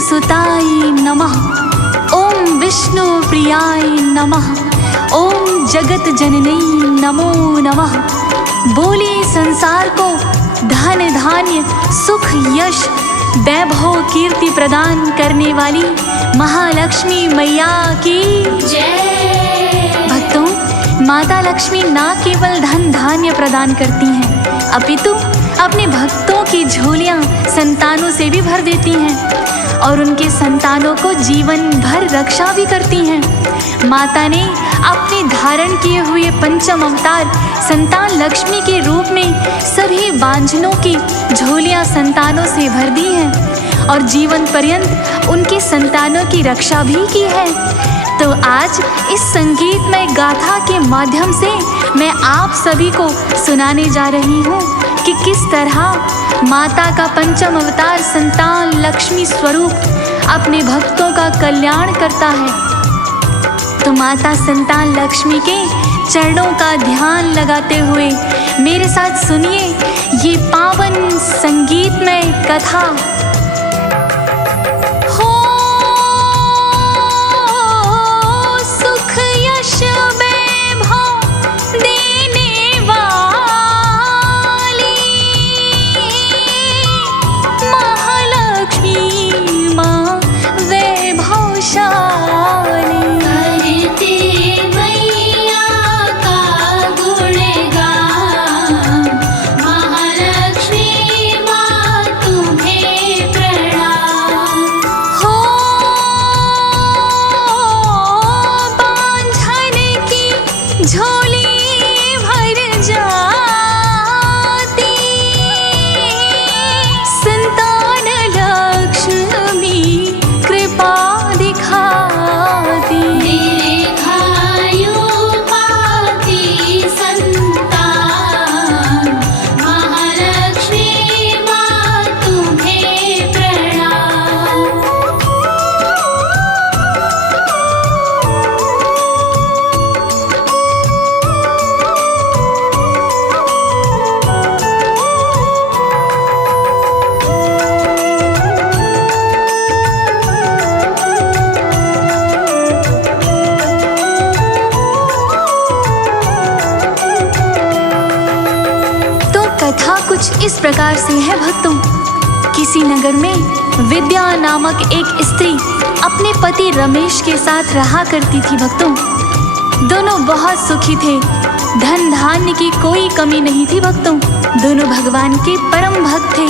सुताय नमः। ओम विष्णु प्रियाय नमः। ओम जगत जननी नमो नमः। बोले संसार को धन धान्य सुख यश वैभव कीर्ति प्रदान करने वाली महालक्ष्मी मैया की जय। भक्तों, माता लक्ष्मी न केवल धन धान्य प्रदान करती हैं, अपितु अपने भक्तों की झोलियां संतानों से भी भर देती हैं और उनके संतानों को जीवन भर रक्षा भी करती हैं। माता ने अपने धारण किए हुए पंचम अवतार संतान लक्ष्मी के रूप में सभी बांझनों की झोलियां संतानों से भर दी हैं और जीवन पर्यंत उनके संतानों की रक्षा भी की है। तो आज इस संगीतमय गाथा के माध्यम से मैं आप सभी को सुनाने जा रही हूँ कि किस तरह माता का पंचम अवतार संतान लक्ष्मी स्वरूप अपने भक्तों का कल्याण करता है। तो माता संतान लक्ष्मी के चरणों का ध्यान लगाते हुए मेरे साथ सुनिए ये पावन संगीतमय कथा। महालक्ष्मी माँ तुम्हें कुछ इस प्रकार से है भक्तों। किसी नगर में विद्या नामक एक स्त्री अपने पति रमेश के साथ रहा करती थी भक्तों। दोनों बहुत सुखी थे, धन धान्य की कोई कमी नहीं थी भक्तों। दोनों भगवान के परम भक्त थे।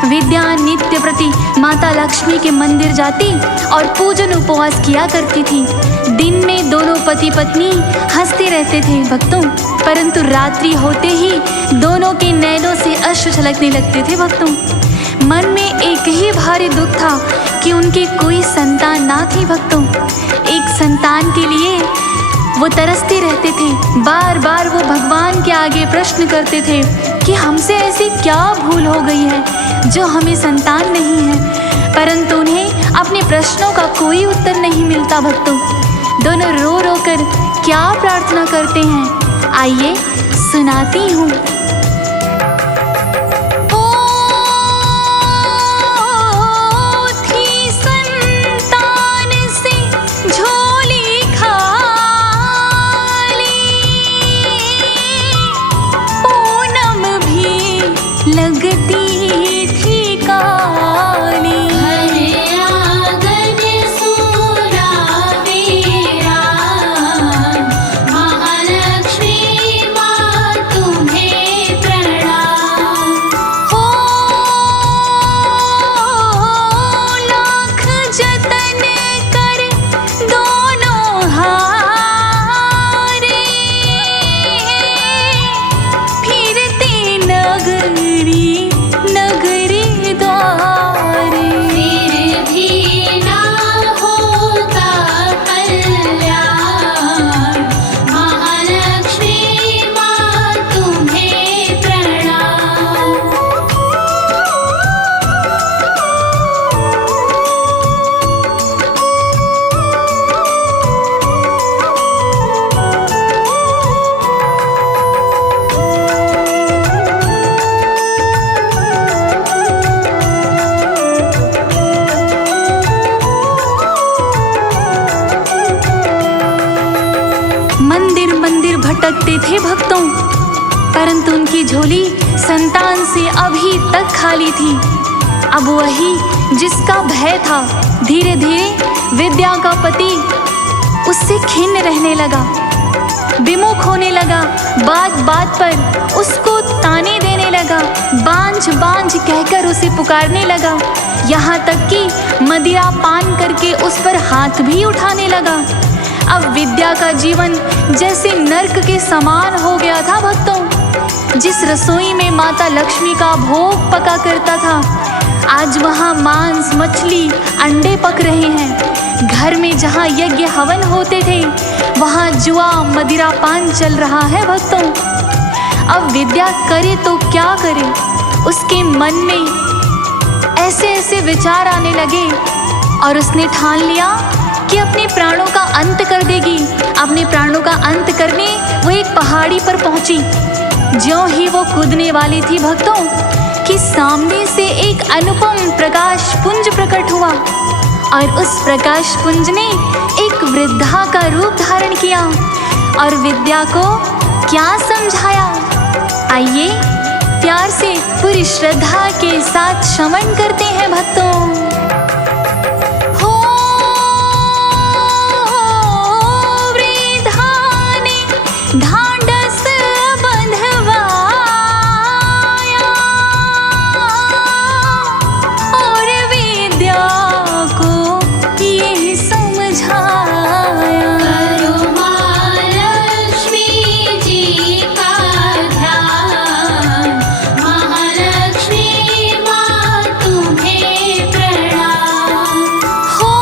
विद्या नित्य प्रति माता लक्ष्मी के मंदिर जाती और पूजन उपवास किया करती थी। दिन में दोनों पति पत्नी हंसते रहते थे भक्तों, परंतु रात्रि होते ही दोनों के नैनों से अश्रु छलकने लगते थे भक्तों। मन में एक ही भारी दुख था कि उनकी कोई संतान ना थी भक्तों। एक संतान के लिए वो तरसते रहते थे। बार बार वो भगवान के आगे प्रश्न करते थे कि हमसे ऐसी क्या भूल हो गई है जो हमें संतान नहीं है, परंतु उन्हें अपने प्रश्नों का कोई उत्तर नहीं मिलता भक्तों। दोनों रो रो कर क्या प्रार्थना करते हैं, आइए सुनाती हूँ। लगती थी काली, घर आंगन सूरा मेरा, महालक्ष्मी माँ तुम्हें प्रणाम। हो लाख जतन कर दोनों हारे, फिरते नगरी नगरी द्वारे, फिर भी ना होता कल्याण, महालक्ष्मी माँ तुम्हें प्रणाम। मंदिर मंदिर भटकते थे भक्तों, परंतु उनकी झोली संतान से अभी तक खाली थी। अब वही जिसका भय था, धीरे धीरे विद्या का पति उससे खिन्न रहने लगा, विमुख होने लगा। बात बात पर उसको ताने देने लगा, बांझ बांझ कहकर उसे पुकारने लगा। यहाँ तक कि मदिरा पान करके उस पर हाथ भी उठाने लगा। अब विद्या का जीवन जैसे नर्क के समान हो गया था भक्तों। जिस रसोई में माता लक्ष्मी का भोग पका करता था, आज वहाँ मांस मछली अंडे पक रहे हैं। घर में जहाँ यज्ञ हवन होते थे, वहाँ जुआ मदिरा पान चल रहा है भक्तों। अब विद्या करे तो क्या करे, उसके मन में ऐसे ऐसे विचार आने लगे और उसने ठान लिया कि अपने प्राणों का अंत कर देगी। अपने प्राणों का अंत करने वो एक पहाड़ी पर पहुंची। ज्यों ही वो कूदने वाली थी भक्तों, कि सामने से एक अनुपम प्रकाश पुंज प्रकट हुआ और उस प्रकाश पुंज ने एक वृद्धा का रूप धारण किया और विद्या को क्या समझाया, आइए प्यार से पूरी श्रद्धा के साथ श्रवण करते हैं भक्तों। ढांढस बंधवाया और विद्या को ये समझाया, करो महालक्ष्मी जी का ध्यान, महालक्ष्मी माँ तुम्हें प्रणाम। हो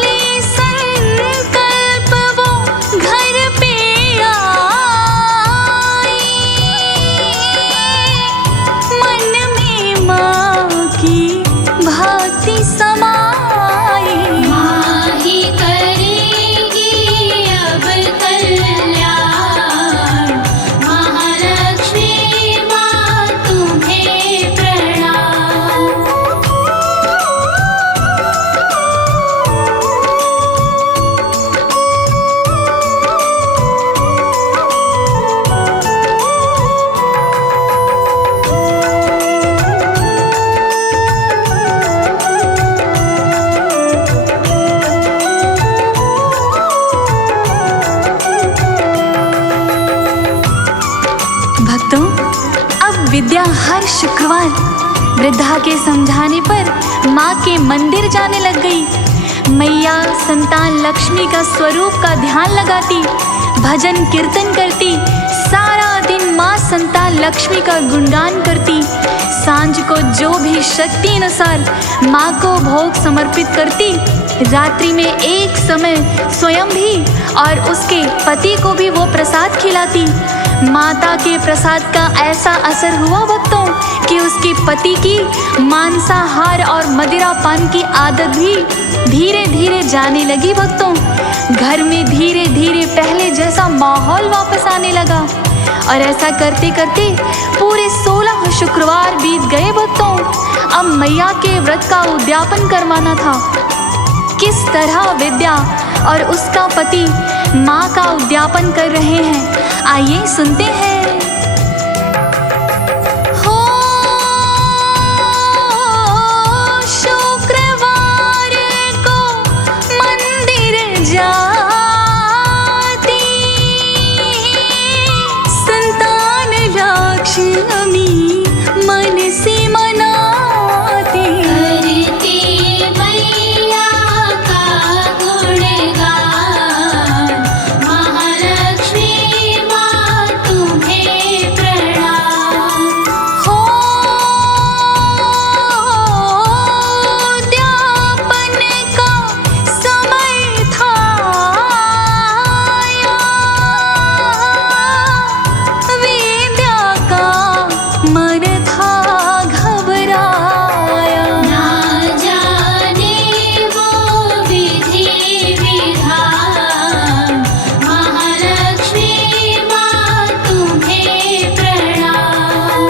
ले संकल्प भक्तों, अब विद्या हर शुक्रवार वृद्धा के समझाने पर माँ के मंदिर जाने लग गई। मैया संतान लक्ष्मी का स्वरूप का ध्यान लगाती, भजन कीर्तन करती, सारा दिन माँ संतान लक्ष्मी का गुणगान करती। सांझ को जो भी शक्ति अनुसार माँ को भोग समर्पित करती, रात्रि में एक समय स्वयं भी और उसके पति को भी वो प्रसाद खिलाती। माता के प्रसाद का ऐसा असर हुआ भक्तों कि उसके पति की मांसाहार और मदिरा पान की आदत भी धीरे धीरे जाने लगी भक्तों। घर में धीरे धीरे पहले जैसा माहौल वापस आने लगा और ऐसा करते करते पूरे 16 शुक्रवार बीत गए भक्तों। अब मैया के व्रत का उद्यापन करवाना था। किस तरह विद्या और उसका पति माँ का उद्यापन कर रहे हैं, आइए सुनते हैं। हो शुक्रवार को मंदिर जाती संतान लक्ष्मी मन से मनाती। करती मैया का गुणगान, महालक्ष्मी माँ तुम्हें प्रणाम। हो उद्यापन का समय था आया, विद्या का मन था घबराया। ना जाने वो विधि विधान, महालक्ष्मी माँ तुम्हें प्रणाम।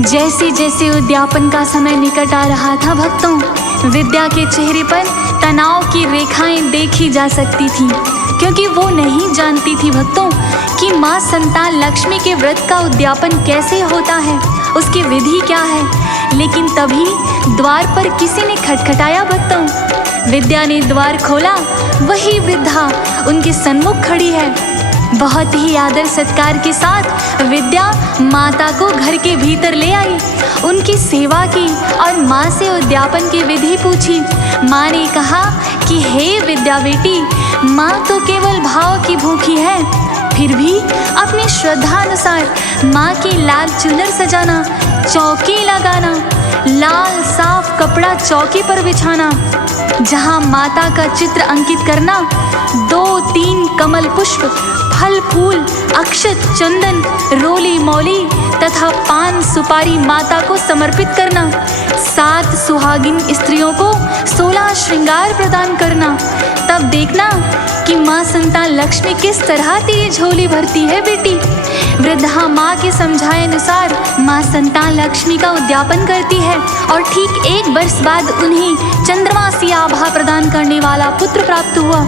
जैसे जैसे उद्यापन का समय निकट आ रहा था भक्तों, विद्या के चेहरे पर तनाव की रेखाएं देखी जा सकती थी, क्योंकि वो नहीं जानती थी भक्तों कि माँ संतान लक्ष्मी के व्रत का उद्यापन कैसे होता है, उसकी विधि क्या है। लेकिन तभी द्वार पर किसी ने खटखटाया भक्तों। विद्या ने द्वार खोला, वही वृद्धा उनके सन्मुख खड़ी है। बहुत ही आदर सत्कार के साथ विद्या माता को घर के भीतर ले आई, उनकी सेवा की और माँ से उद्यापन की विधि पूछी। माँ ने कहा कि हे विद्या बेटी, माँ तो केवल भाव की भूखी है, फिर भी अपनी श्रद्धानुसार माँ की लाल चुनर सजाना, चौकी लगाना, लाल साफ कपड़ा चौकी पर बिछाना, जहाँ माता का चित्र अंकित करना, 2-3 कमल पुष्प, फल फूल, अक्षत, चंदन, रोली मौली तथा पान सुपारी माता को समर्पित करना, 7 सुहागिन स्त्रियों को 16 श्रृंगार प्रदान करना। तब देखना कि माँ संतान लक्ष्मी किस तरह तेरी झोली भरती है बेटी। वृद्धा माँ के समझाए अनुसार माँ संतान लक्ष्मी का उद्यापन करती है और ठीक 1 वर्ष बाद उन्हें चंद्रमा सी आभा प्रदान करने वाला पुत्र प्राप्त हुआ।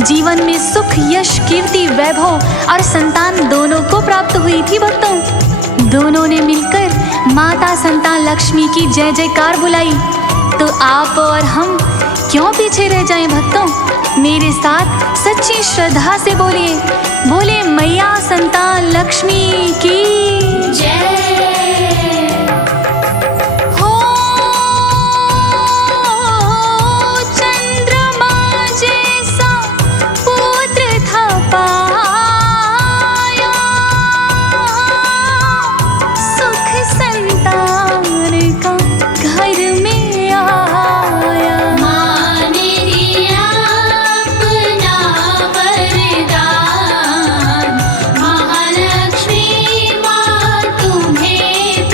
जीवन में सुख, यश, कीर्ति, वैभव और संतान दोनों को प्राप्त हुई थी भक्तों। दोनों ने मिलकर माता संतान लक्ष्मी की जय जयकार बुलाई। तो आप और हम क्यों पीछे रह जाएं भक्तों, मेरे साथ सच्ची श्रद्धा से बोलिए, बोले मैया संतान लक्ष्मी की जय। हो चंद्रमा जैसा पुत्र था पाया, सुख संतान का घर में आया। माँ ने दिया अपना वरदान, महालक्ष्मी माँ तुम्हें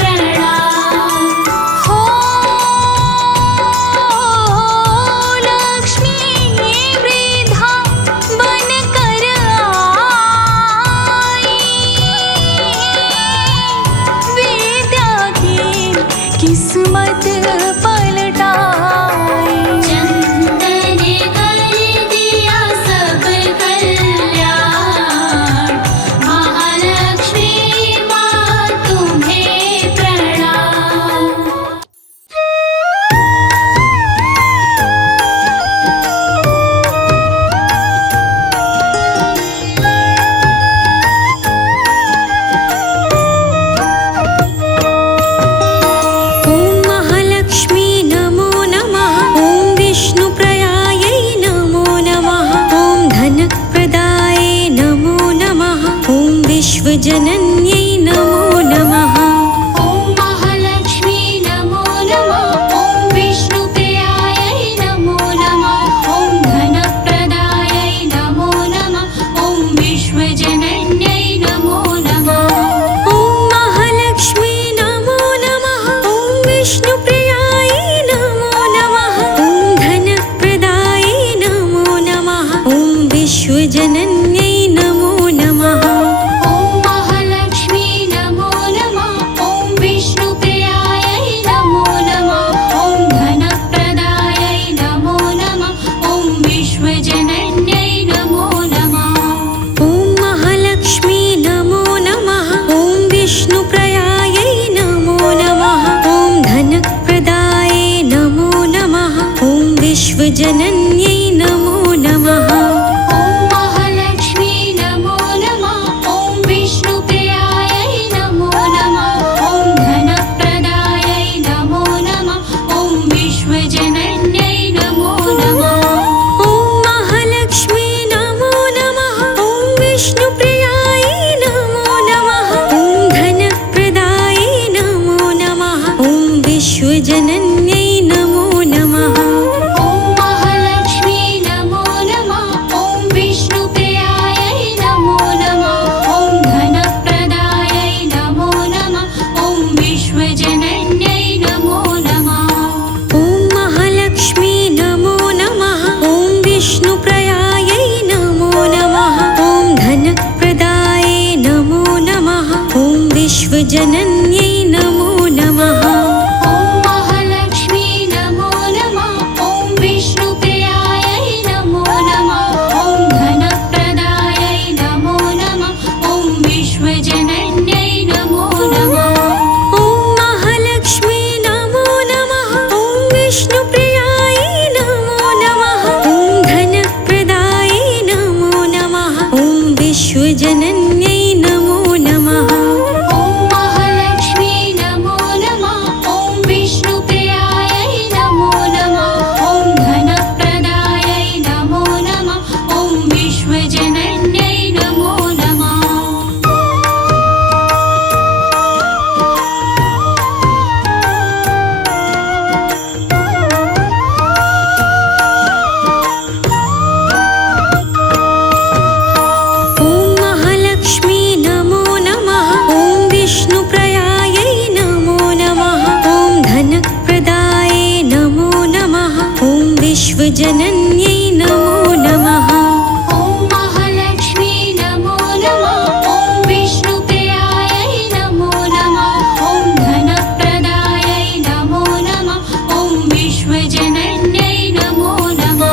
विश्वजनन्यै नमो नमः। ॐ महालक्ष्मी नमो नमः। ॐ विष्णुप्रियायै नमो नमः। ॐ धनप्रदायै नमो नमः। ॐ विश्वजनन्यै नमो नमः। ॐ महालक्ष्मी नमो नमः। ॐ विष्णुप्रियायै नमो नमः। ॐ धनप्रदायै नमो नमः। ॐ विश्वजनन्यै नमो नमः। ॐ महालक्ष्मी नमो नमः। ॐ विष्णुप्रियायै नमो नमः। ॐ धनप्रदायै नमो नमः। ॐ विश्वजनन्यै नमो नमः। ॐ महालक्ष्मी नमो नमः। ॐ विष्णुप्रियायै नमो नमः। ॐ धनप्रदायै नमो नमः। ॐ विश्वजनन्यै नमो नमः। ॐ महालक्ष्मी नमो नमः। ॐ विष्णुप्रियायै नमो नमः। ॐ धनप्रदायै नमो नमः। ॐ विश्वजनन्यै नमो नमः। ॐ महालक्ष्मी नमो नमः। ॐ विष्णुप्रियायै नमो नमः। ॐ धनप्रदायै नमो नमः। ॐ विश्वजनन्यै नमो नमः। ॐ महालक्ष्मी नमो नमः। ॐ विष्णुप्रियायै नमो नमः। ॐ धनप्रदायै नमो नमः। ॐ विश्वजनन्यै नमो नमः। ॐ महालक्ष्मी नमो नमः। ॐ विष्णुप्रियायै नमो नमः। ॐ धनप्रदायै नमो नमः। ॐ विश्वजनन्यै नमो नमः। ॐ महालक्ष्मी नमो नमः। ॐ विष्णुप्रियायै नमो नमः। ॐ धनप्रदायै नमो नमः। ॐ विश्वजनन्यै नमो नमः।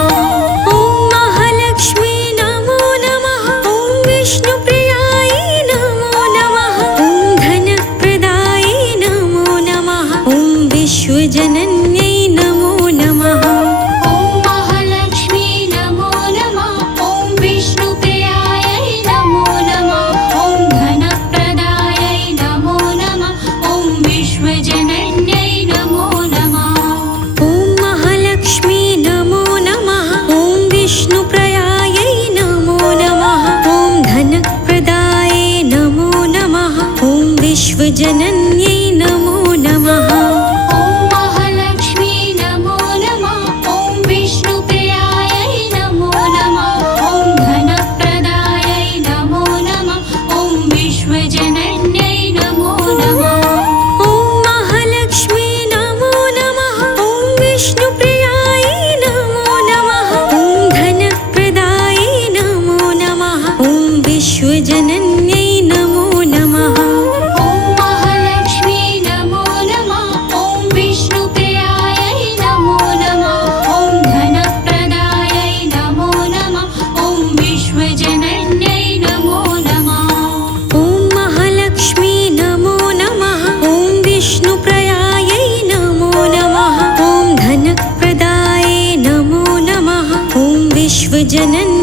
ॐ महालक्ष्मी नमो नमः। ॐ विष्णुप्रियायै नमो नमः। ॐ धनप्रदायै नमो नमः। ॐ विश्वजनन्यै नमो नमः। ॐ महालक्ष्मी नमो नमः। ॐ विष्णुप्रियायै नमो नमः। ॐ धनप्रदायै नमो नमः। ॐ विश्वजनन्यै नमो नमः। ॐ महालक्ष्मी नमो नमः। ॐ विष्णुप्रियायै नमो नमः। ॐ धनप्रदायै नमो नमः। ॐ विश्वजनन्यै नमो नमः। ॐ महालक्ष्मी नमो नमः। ॐ विष्णुप्रियायै नमो नमः। ॐ धनप्रदायै नमो नमः। ॐ विश्वजनन्यै नमो नमः। ॐ महालक्ष्मी नमो नमः। ॐ विष्णुप्रियायै नमो नमः। ॐ धनप्रदायै नमो नमः। ॐ विश्वजनन्यै नमो नमः। ॐ महालक्ष्मी नमो नमः। ॐ विष्णुप्रियायै नमो नमः। ॐ धनप्रदायै नमो नमः। ॐ विश्वजनन्यै नमो नमः। ॐ महालक्ष्मी नमो नमः। ॐ विष्णुप्रियायै नमो नमः। ॐ धनप्रदायै नमो नमः। ॐ विश्वजनन्यै